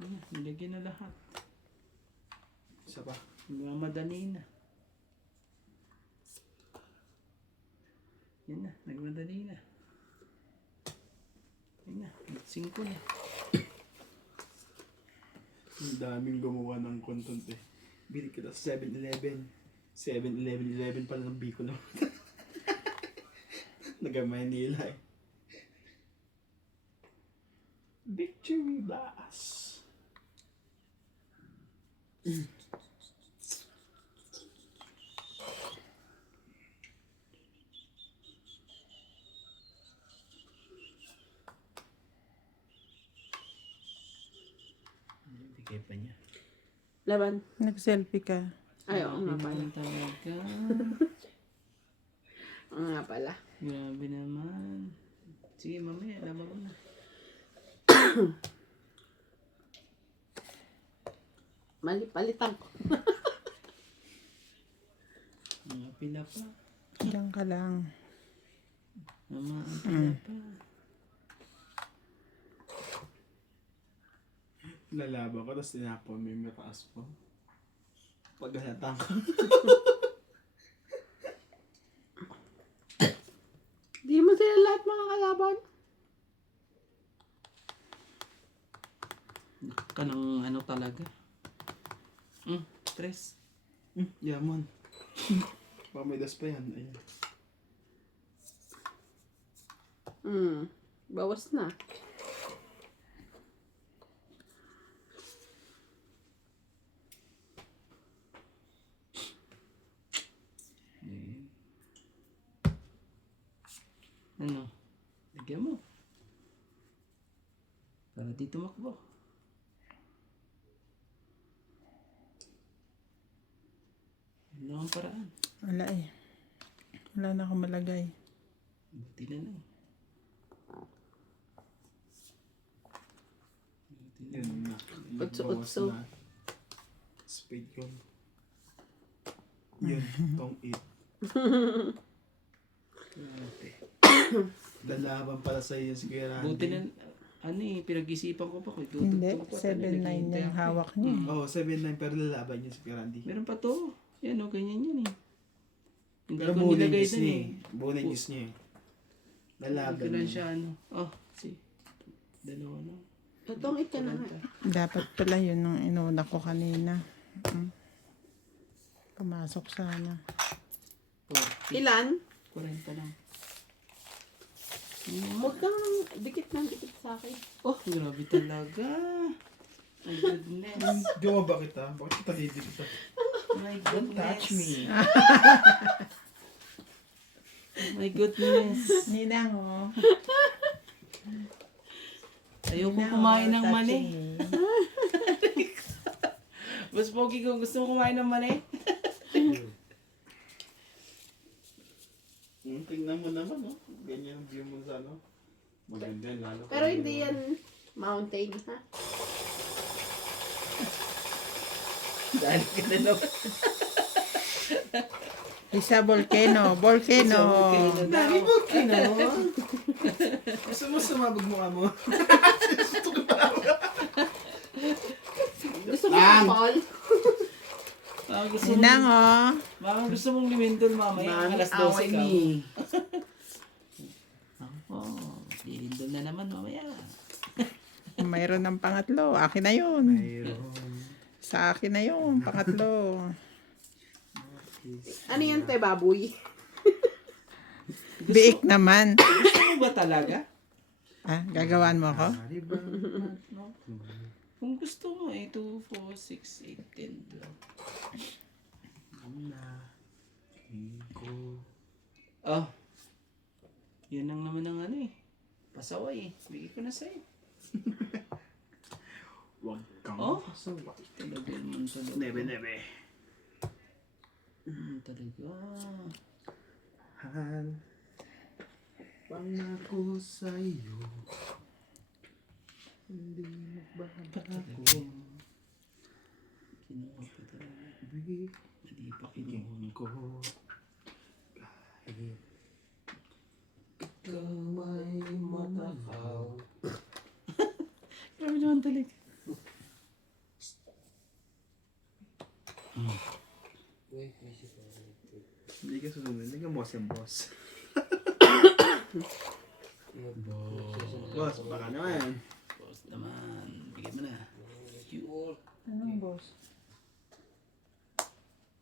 Ayan, nilagyan na lahat. Isa pa. Nagmamadali na. Yan na, nagmadali na. Yan na, 5 na. Ang daming gumawa ng content eh. Bili kita sa 7-Eleven. 7-Eleven pala ng Bicol. Naga-Manila eh. Victory Blast. Bigay pa niya. Laban. Nag-selfie ka. Ay, oo nga pala. Talaga. Oo nga pala. Grabe naman. Sige, mamaya, laban mo na. Palitan ko. Mga pila pa. Diyan ka lang. Mama, ang pila pa. Lalaban ko, tapos tinapon mo yung mataas ko. Pag halata ko. Di mo sila lahat mga kalaban. Ka ng ano talaga. Stress. Yaman. Baka may das pa yan. Ayan. Bawas na. Ano? Lagyan mo. Para di tumakbo. Yun lang ang paraan. Wala eh. Wala na akong malagay. Buti na lang. Yun na. Utso-utso. Bawas na. Speed yun. Yun, tong 8. Lalaban pala sa iyo si Kuya Randy. Buti na, ano eh, pinag-isipan ko pa ko. Hindi, 7-9 yung hawak niya. Oo, 7-9 pero lalaban niya si Kuya Randy. Meron pa to. Yan o, ganyan yan eh. Hindi Pero ko buo na nilagay yung dun niya eh. eh. Buo na yung niya eh. Hindi Lalaban ko lang niya. siya ano. Oh, si. Dalawa na. Itong ito na nga. Dapat pala yun ang inuna ko kanina. Pumasok sana. 40. Ilan? 40 lang. Huwag kang dikit sa akin. Oh, grabe talaga. My goodness. Gawa ba kita? Bakit kita hindi kita? My Don't touch goodness. me. My goodness. Ninang oh. Ayoko Ninang, kumain ng touching mani. me. Mas pogi ko, gusto mo kumain ng mani? Tingnan mo naman, no? Ganyan ang view mo sa ano. Maganda yan, lalo. Pero hindi yan mountain, ha? Dahil ka na naman. Isa volcano. Volcano. Dari mo, kino? Gusto mo sumabog mo mo? Gusto mo sa fall? Baka gusto Ninang mong, oh. baka gusto mong limindol mamaya. Alas 12 ka. Oh, lilindol na naman mamaya. Mayroon ng pangatlo. Akin na yun. Mayroon. Sa akin na yun. Pangatlo. Ano yan, te, baboy? Biik naman. Gusto mo ba talaga? Ah, gagawan mo ako? Kung gusto mo eh, 2, 4, 6, 8, 10, 12. Oh. Yan lang naman ang ano eh. Pasaway eh. Bigay ko na sa'yo. Huwag kang Oh? pasaway. Talaga naman talaga. Nebe. Talaga. Mahal, pangako sa'yo, hindi magbabago. Kinuha pa talaga. Bigay Hindi pa kinuha. ko kahit ikaw may matakaw. Grabe naman talaga. Wait, busy pa. Hindi ka susunod, hindi ka boss yung boss. Boss, baka naman. Boss naman. Bigyan mo na. You. Anong boss?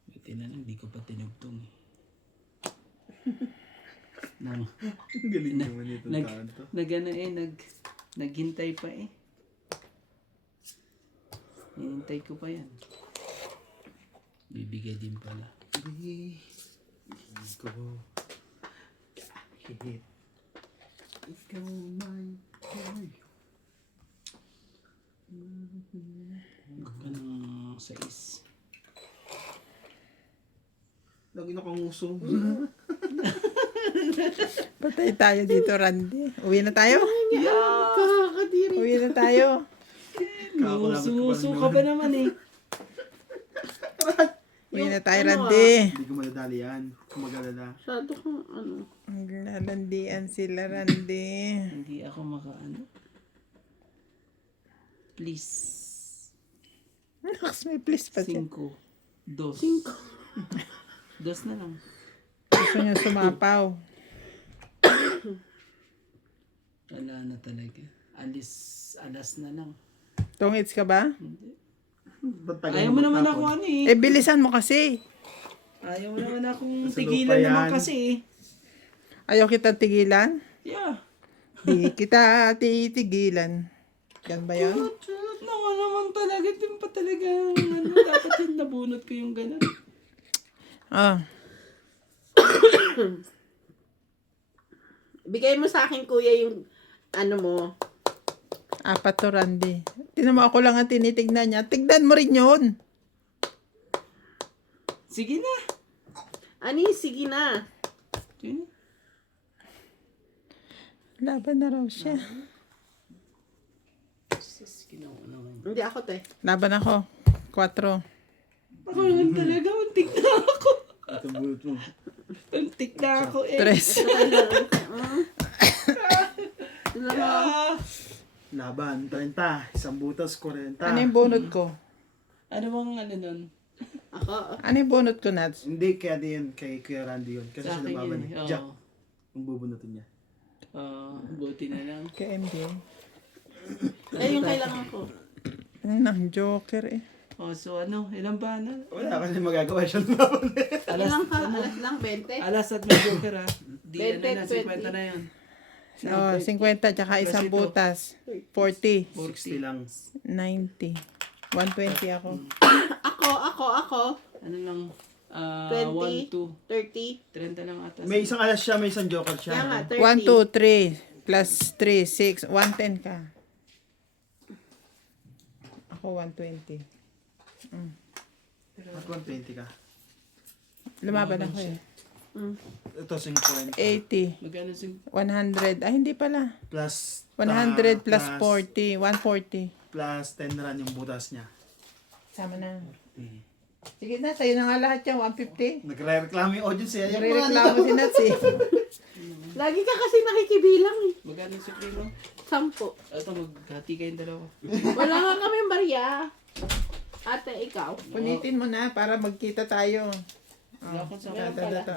Buti na lang, di ko pa tinugtong eh. Nang, Ang galing naman itong nag, taon to. naghintay pa eh. Hinintay ko pa yan. Bibigay din pala. Bigay ko kahit ikaw may tayo. Anong sais? Lagi nakanguso. Patay tayo dito, Randy. Uwi na tayo? Kakadiri. Uwi na tayo. Suso ka pa naman eh. Uwi na tayo, ano, Randy. Hindi ko madadali yan. Kung mag-alala. Masyado kang ano. Ang lalandian sila, Randy. Hindi ako makaano. Please. Naks, may please pa siya. 5. 2. 2 na lang. Gusto niyo sumapaw. Wala na talaga. Alas na lang. Tongits ka ba? Hindi. Ba't tagal Ayaw mo naman magtapon? ako ano eh. Eh, bilisan mo kasi. Ayaw mo naman akong Nasa tigilan lupa naman yan. kasi eh. Ayaw kita tigilan? Yeah. Di kita titigilan. Yan ba yan? Naku naman talaga. Din pa talaga. Ano, dapat yung nabunot ko yung ganun. Ah, Bigay mo sa akin, kuya, yung ano mo. 4 to, Randy. Tinan mo, ako lang ang tinitignan niya. Tignan mo rin yun. Sige na. Ani, sige na. Sige na. Laban na raw siya. Sus, ginawa naman. Hindi ako, te. Laban ako. 4. Ako naman talaga. Untik na ako. Ito bulot mo. Untik na ako eh. 3. Ah. Laban, 30. Isang butas, 40. Ano yung bunot ko? Ano bang ano nun? Ako. Ano yung bunot ko, Nats? Hindi, kaya din kay Kuya Randy yun. Kasi Sa siya akin nababan yun. eh. Oo. Jack, ang bubunutin niya. Buti na lang. Kay MJ. Eh, yung kailangan ko. Ano nang joker eh. Oh, so ano? Ilan ba na? Wala kasi magagawa siya nababan eh. Ilang ka? Alas lang, 20? Alas at may joker ha. Di 20, ano na, 50 na yun. Oh, 50 tsaka isang Plus ito. butas. 40. 60 lang. 90. 120 ako. Ako. Ano lang? 20. 1, 2. 30. 30 lang ata. May isang alas siya, may isang joker siya. Kaya nga, 1, 30. 2, 3. Plus 3, 6. 110 ka. Ako 120. At 120 ka. Lumaban ako eh. Ito, 50. 80. Magkano sing 100. Ay, hindi pala. Plus 100 plus plus 40. 140. Plus 10 run yung butas niya. Sama na. Sige na, sa'yo na nga lahat yan. 150. Nagre-reklamo yung audience eh. Ayaw mo Nagre-reklamo si Nats eh. Lagi ka kasi nakikibilang eh. magkano si Primo? 10. Ito, maghati kayong dalawa. Wala nga kami barya. Ate, ikaw. Punitin mo na para magkita tayo. Wala akong sa Dito, dito.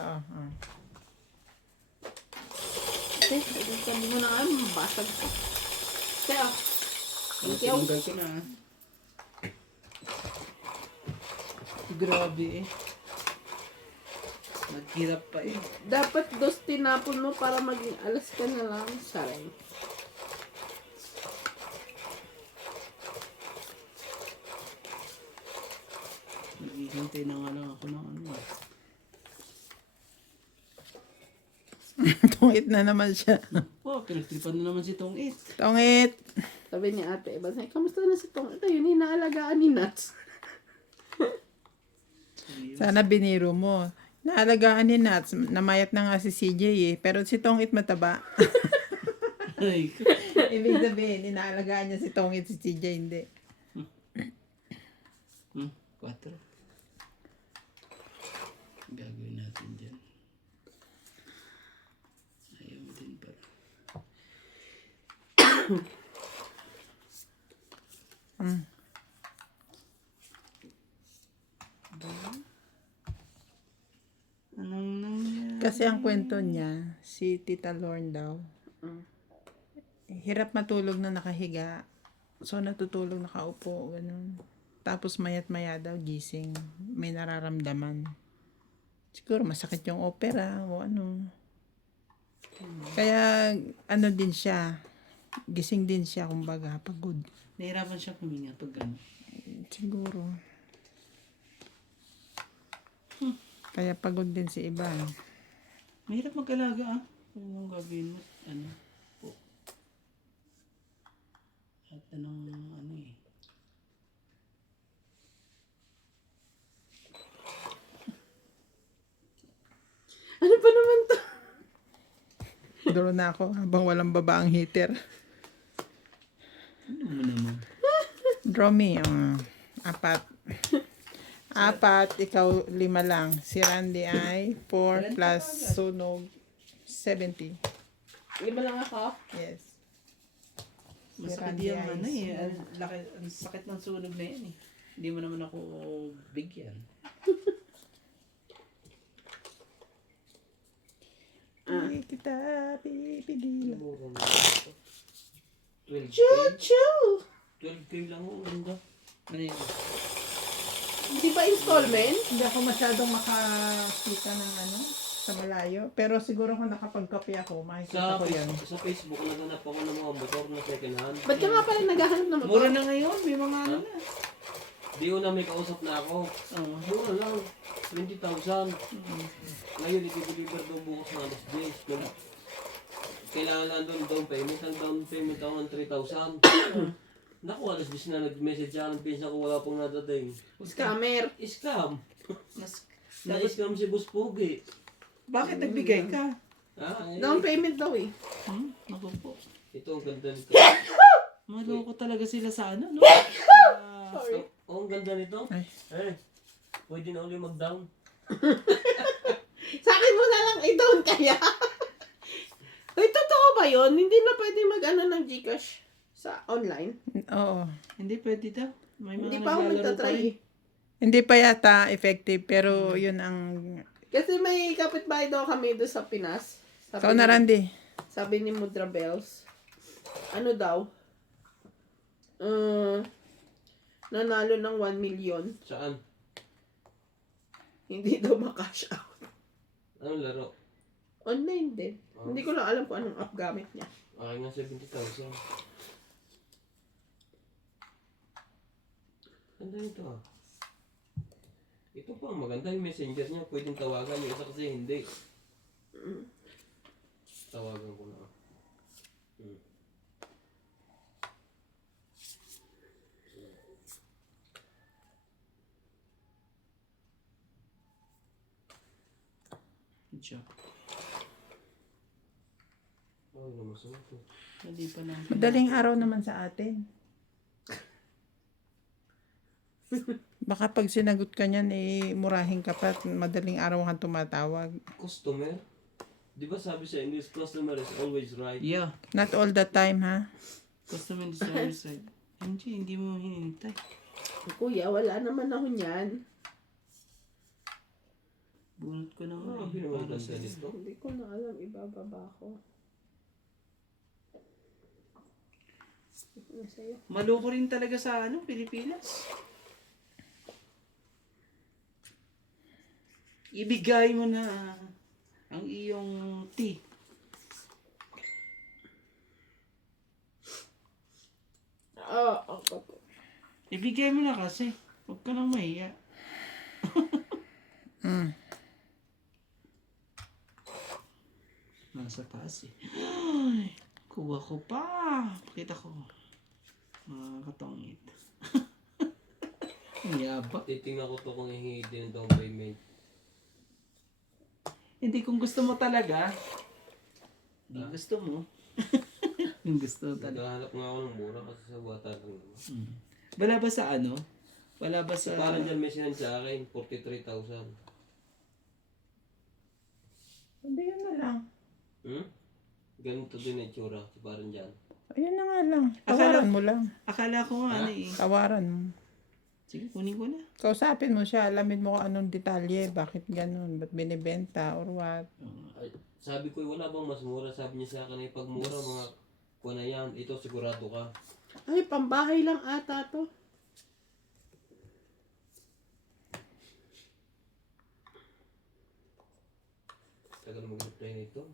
Ate, sabi mo na nga, mabasag ko. Ate, oh. Tinanggal ko na. Grabe eh. Naghirap pa eh. Dapat dos tinapon mo para maging alas ka na lang. Saray. Naghihintay na nga lang ako ng ano. Tungit na naman siya. Oh, pinagtripan na naman si Tong It. Tungit. Sabi ni ate, kamusta na si Tong? Ito yun, inaalagaan ni Nats. Sana biniro mo. Naalagaan ni Nats. Namayat na nga si CJ eh. Pero si Tongit mataba. Ay, Ibig sabihin, inaalagaan niya si Tongit, si CJ hindi. 4. Gagawin natin dyan. Ayaw mo din pala. Anong nangyari? Kasi ang kwento niya, si Tita Lorne daw, hirap matulog na nakahiga. So, natutulog nakaupo, ganun. Tapos mayat maya daw gising, may nararamdaman. Siguro masakit yung opera o ano. Kaya ano din siya, gising din siya kumbaga, pagod. Nahirapan siya puminga pag ano. Siguro. Kaya pagod din si Ivan. Mahirap mag-alaga ah. Anong gagawin mo? Ano? Po. At anong ano eh. Ano pa naman to? Duro na ako habang walang baba ang heater. Ano mo naman? Draw me. 4. Ikaw 5 lang. Si Randy ay 4 plus sunog 70. Lima lang ako. Yes. Masakit Randy yung ay ano eh. Ang sakit ng sunog na yan eh. Hindi mo naman ako bigyan. Hindi kita pipigilan. Mura mo ito. 12K? Choo! 12K lang oh, ganda. Ano yun? Hindi ba installment? Hindi ako masyadong makakita ng ano sa malayo. Pero siguro kung nakapagkape ako, makikita ko yan. Sa Facebook, naghanap ako ng mga motor na second hand. Ba't ka nga pala naghahanap ng motor? Mura na ngayon. May mga ano na. Di ko na may kausap na ako. Oo. Mura lang. 20,000. Ngayon, i-deliver daw bukas na alas 10. Kailangan lang down payment. Ang down payment ako ng 3,000. Naku, alas 10 na nag-message ako ng pinsa ko wala pong nadating. Scammer. Scam. Mas, Na-scam si Boss Pogi. bakit nagbigay ka? Down payment daw eh. Ako po. Ito ang ganda nito. Maloko talaga sila sa ano, no? Sorry. Oh, ang ganda nito. Ay. Pwede na ulit mag-down. Sa akin mo na lang i-down kaya. Uy, totoo ba yun? Hindi na pwede mag-ano ng Gcash sa online? Oo. Hindi pwede daw. May mga Hindi pa ako naglalaro nagtatry rin. eh. Hindi pa yata effective, pero yun ang... Kasi may kapitbahay daw kami doon sa Pinas. Ikaw na, Randy. Sabi ni Mudra Bells, ano daw? Nanalo ng 1 million. Saan? Hindi daw makash out. Anong laro? Online din. Hindi ko lang alam kung anong app gamit niya. Akin nga 70,000. Ganda nito ah. Ito pa ang maganda yung messenger niya. Pwedeng tawagan yung isa kasi hindi. Tawagan ko na. Good job. Ay, namasama to. Hindi pa lang. Madaling araw naman sa atin. Baka pag sinagot ka niyan, murahin ka pa at madaling araw kang tumatawag. Customer? Di ba sabi sa English, customer is always right? Yeah. Not all the time, ha? Customer service side. Hindi mo hinintay. Kuya, wala naman ako niyan. Bunot ko na nga Ah, eh. ginawa Para ganda sa nito. Hindi ko na alam, ibababa ko. Ano sa'yo? Maloko rin talaga sa ano, Pilipinas. Ibigay mo na ang iyong tea. Okay. Ibigay mo na kasi. Huwag ka nang mahiya. Nasa taas eh. Ay, kuha ko pa. Pakita ko. Mga katongit. Ang yabang. Titingnan ko to kung hihingi din ng down payment. Hindi, kung gusto mo talaga. Hindi gusto mo. Kung gusto mo talaga. Naghahanap nga ako ng mura kasi sa bata lang naman. Wala ba sa ano? Wala ba sa... Parang dyan may sinan sa akin, 43,000. Hindi, yun na lang. Ganito din ang itsura, parang dyan. Ayun na nga lang. Tawaran mo lang. Akala ko nga ano eh. Tawaran mo. Sige, kunin ko na. Kausapin mo siya. Alamin mo kung anong detalye. Bakit ganun? Ba't binibenta? Or what? Ay, sabi ko, wala bang mas mura? Sabi niya sa akin, ay pag mura, mga kuha na yan. Ito, sigurado ka. Ay, pambahay lang ata to. Tagal mag-reply nito.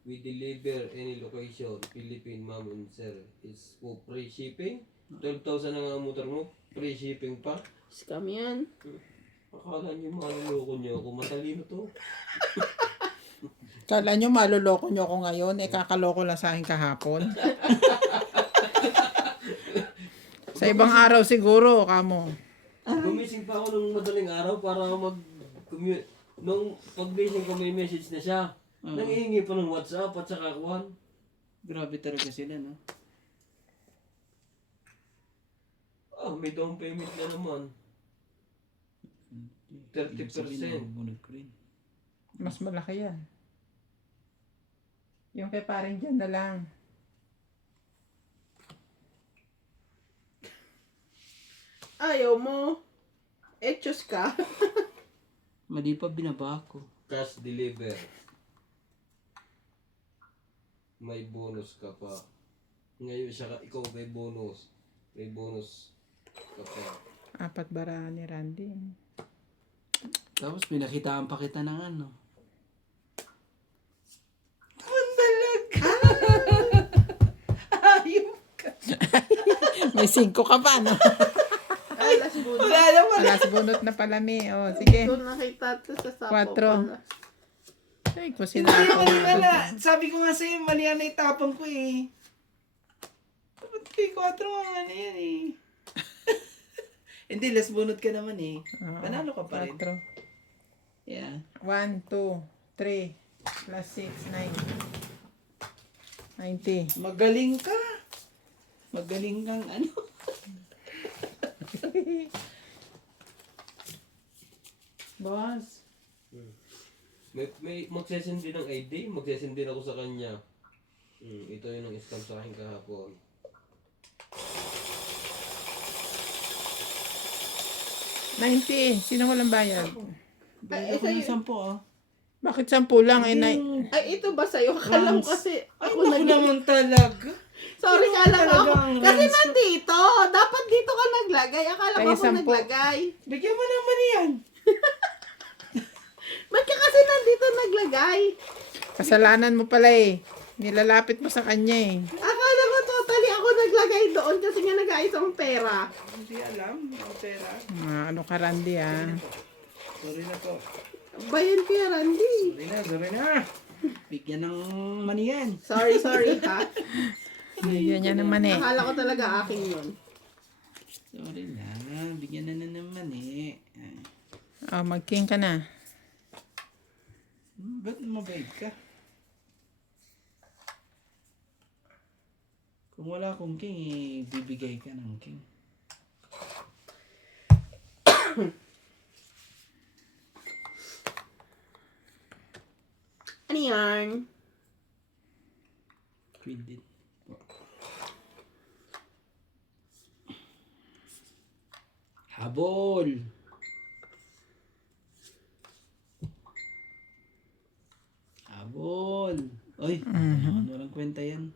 We deliver any location, Philippine ma'am and sir. It's for free shipping. 12,000 na nga ang motor mo. Free shipping pa. Scam yan. Akala niyo maluloko niyo ako. Matalino to. Kala nyo maluloko nyo ako ngayon. Eh, kakaloko lang sa akin kahapon. Sa ibang araw siguro, kamo. Gumising pa ako nung madaling araw para nung pag-gising ko may message na siya. Nangihingi pa ng WhatsApp at saka kuhan. Grabe talaga sila, no? May down payment na naman. 30%. Bunog ko rin. Mas malaki yan. Yung kay paring dyan na lang. Ayaw mo. Etos ka. Mali pa binaba ko. Cash deliver. May bonus ka pa. Ngayon ikaw may bonus. May bonus ka pa. 4 barahan ni Randy. Tapos pinakitaan pa kita ng ano. May 5 ka pa, no? Alas bunot. Wala naman. Alas bunot na pala, mi. O, sige. Ito nakita to sa sapo. 4. pala. Ay, Hindi kusina ko ako. wala. Sabi ko nga sa'yo, mali ang naitapang ko eh. Ba't kay 4 ang ano yan eh. Hindi, last bunot ka naman eh. Panalo ka pa rin. 4. Yeah. 1, 2, 3, plus 6, 9. 90. Magaling ka. Magaling kang ano. Boss. May magsesend din ng ID. Magsesend din ako sa kanya. Ito yung ang scam sa akin kahapon. Sino walang bayad? Bigyan ko ng 10 oh. Bakit 10 lang? Eh, Ay, ito ba sa'yo? Akala ko kasi Ay, ako naku naman talaga. Sorry, kala ko ako. Talagang Kasi runs ko. nandito. Dapat dito ka naglagay. Akala ko Kaya ako 10. naglagay. Bigyan mo naman yan. Ba't ka kasi nandito naglagay? kasalanan mo pala eh. Nilalapit mo sa kanya eh. Akala ko totally ako naglagay doon kasi nga nag-aayos ang pera. Hindi alam. Ang pera. Ano ka, Randy, ah. Sorry na po. Bayan ko yan, Randy. Sorry na. Bigyan ng money yan. Sorry ha. Bigyan niya naman eh. Akala ko talaga akin yun. Sorry na. Bigyan na naman eh. Oh, mag-king ka na. Ba't mabait ka? Kung wala akong king, eh, bibigay ka ng king. Ano yan? Queen din. Habol! Habol! Oy, walang kwenta yan.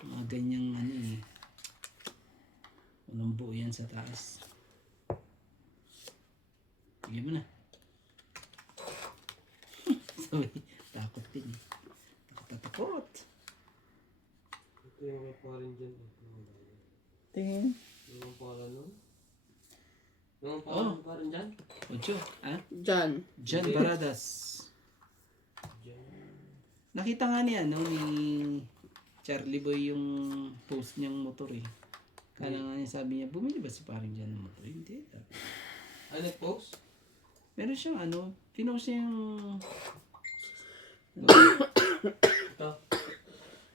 Mga ganyang ano eh. Walang buo yan sa taas. Sige mo na. Sorry, takot din eh. Takot. Ito yung mga parin dyan. Tingin. Yung parin nun. Yung parin parin dyan. Ocho, ha? Diyan. Jan Baradas. Nakita nga niya, no, ni Charlie Boy yung post niyang motor eh. Kala nga niya sabi niya, bumili ba si paring dyan ng motor? Hindi. Ano post? Meron siyang ano, pinost niya yung... Ito.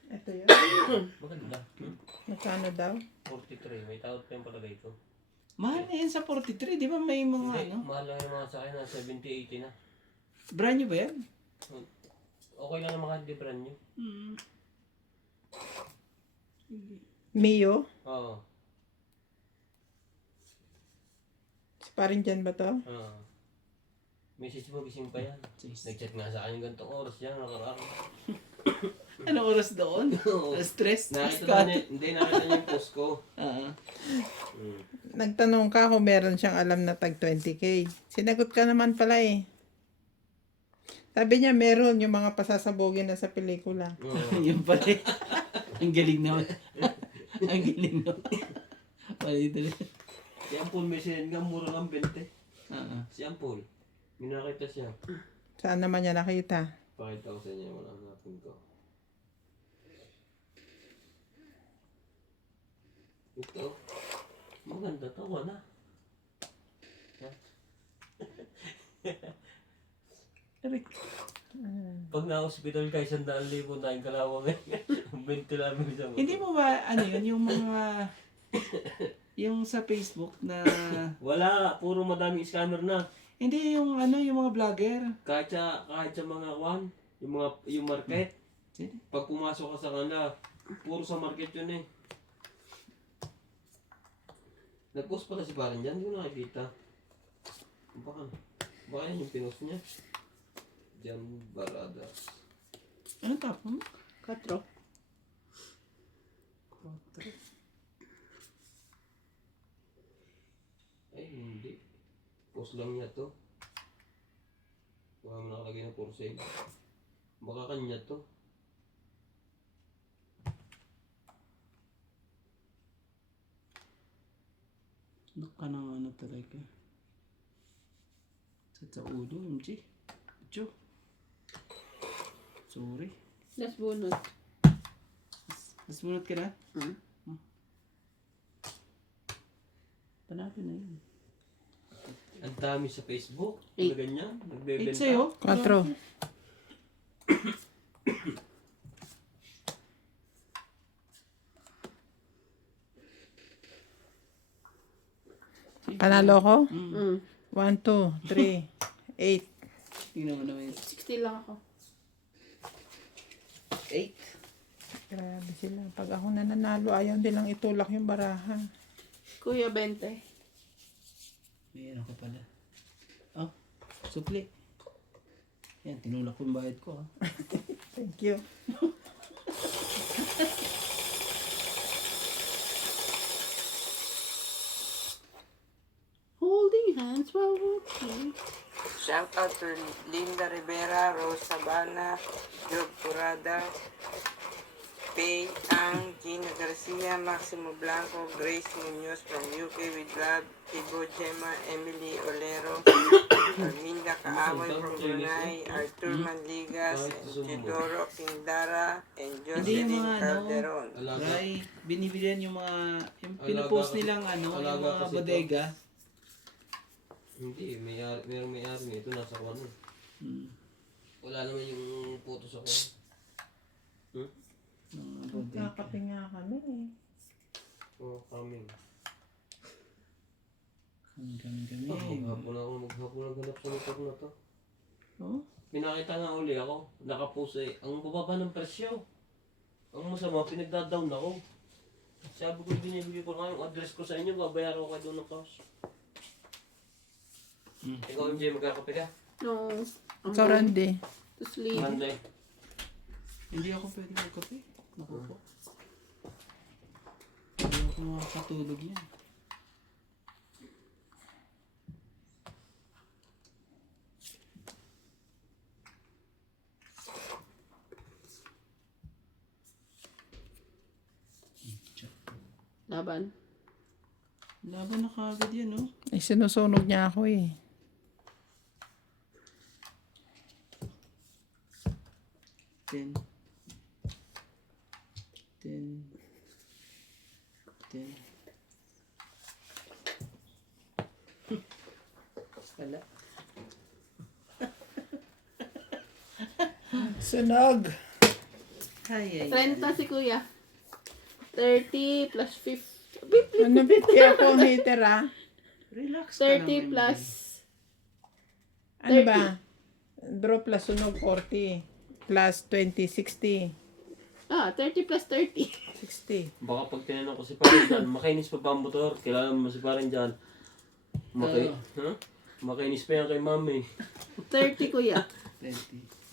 Ito yun. Maganda. Magkano daw? 43. May tawad pa yung palagay ko. Mahal na yan sa 43, di ba may mga Hindi, ano? mahal lang yung mga sa akin na 70-80 na. Brand new ba yan? Okay lang naman kahit di brand new. Mio? Oo. Si paring dyan ba to? Oo. Message mo, gising pa yan. Nag-chat nga sa akin yung gantong oras yan, nakaraan. Anong oras doon? Oo. Stress? Nakita niya, hindi nakita niya yung post ko. Ah. Nagtanong ka kung meron siyang alam na tag 20k. Sinagot ka naman pala eh. Sabi niya meron yung mga pasasabogin na sa pelikula. Yung pala. Ang galing naman. Ang galing naman. Pali Si Ampul may sinend nga, mura lang 20. Si Ampul. May nakita siya. Saan naman niya nakita? Pakita ko sa inyo, wala natin ko. Ito. Maganda to, wala. Pag na-hospital ka, 100,000 na yung kalawang ngayon. 20 lang yung isang. Hindi mo ba, ano yun, yung mga... yung sa Facebook na... Wala, puro madaming scammer na. Hindi yung ano, yung mga vlogger. Kahit sa mga kwan, yung market. Pag pumasok ka sa kanila, puro sa market yun eh. Nag-post pala si Parin dyan, hindi ko nakikita. Baka yan yung pinost niya. Jam Baradas. Ano tapon? 4. Ay, hindi. Post lang niya to. Baka mo nakalagay na for sale. Baka kanya to. Naka ng ano talaga. Sa ulo, MG. Diyo. Sorry. Last bunot. Mas munod ka na? Hmm? Tanapin na yun. Ang dami sa Facebook. Eh. Na ganyan. 8 Nagbebenta. sa'yo? 4. Panalo ko? Mm. 1, 2, 3, 8. Tingnan mo naman yun. 60 lang ako. 8. Grabe sila. Pag ako na nanalo, ayaw nilang itulak yung baraha. Kuya, 20. May ano ka pala. Oh, supli. Yan, tinulak ko yung bayad ko. Thank you. Holding hands while walking. Shout out to Linda Rivera, Rose Sabana, Job Curada, Pei Ang, Gina Garcia, Maximo Blanco, Grace Munoz from UK with love, Tibo Gemma, Emily Olero, Arminda Kaaway from Brunei, Arthur Manligas, Teodoro Pindara, and Hindi yung Jocelyn mga ano, Calderon. Ray, binibilihan yung mga, yung Alaga pinupost kasi- nilang ano, yung alaga mga kasi bodega. Hindi, merong may-ari nito nasa kwan eh. Wala naman yung photo sa kwan. Mga bodega. Kakape nga kami eh. Oh, coming. Kami. Maghapon naghanap sa motor na to. Oh? Pinakita nga uli ako, nakapost eh. Ang bababa ng presyo. Ang masama, pinagda-down ako. Sabi ko, binibigay ko nga yung address ko sa inyo, babayaran ko kayo doon ng cash. Ikaw, MJ, magkakape ka? No. Ikaw, Randy. To sleep. Monday. Hindi ako pwede magkape. Naku po. Hindi ako makakatulog yan. Laban. Laban na kagad yan, no? Ay, sinusunog niya ako eh. Then, 10. 10. Wala. Sunog. Ay, ay, 30 si kuya. 30 plus 50. Ano biti ako ang hater ah? Relax ka 30 naman. plus... Ano ba? Draw plus sunog 40. Plus 20, 60. 30 plus 30. 60. Baka pag tinanong ko si Parin dyan, makainis pa ba ang motor? Kailangan mo si Parin dyan. Makainis pa yan kay mami. 30 kuya. 20.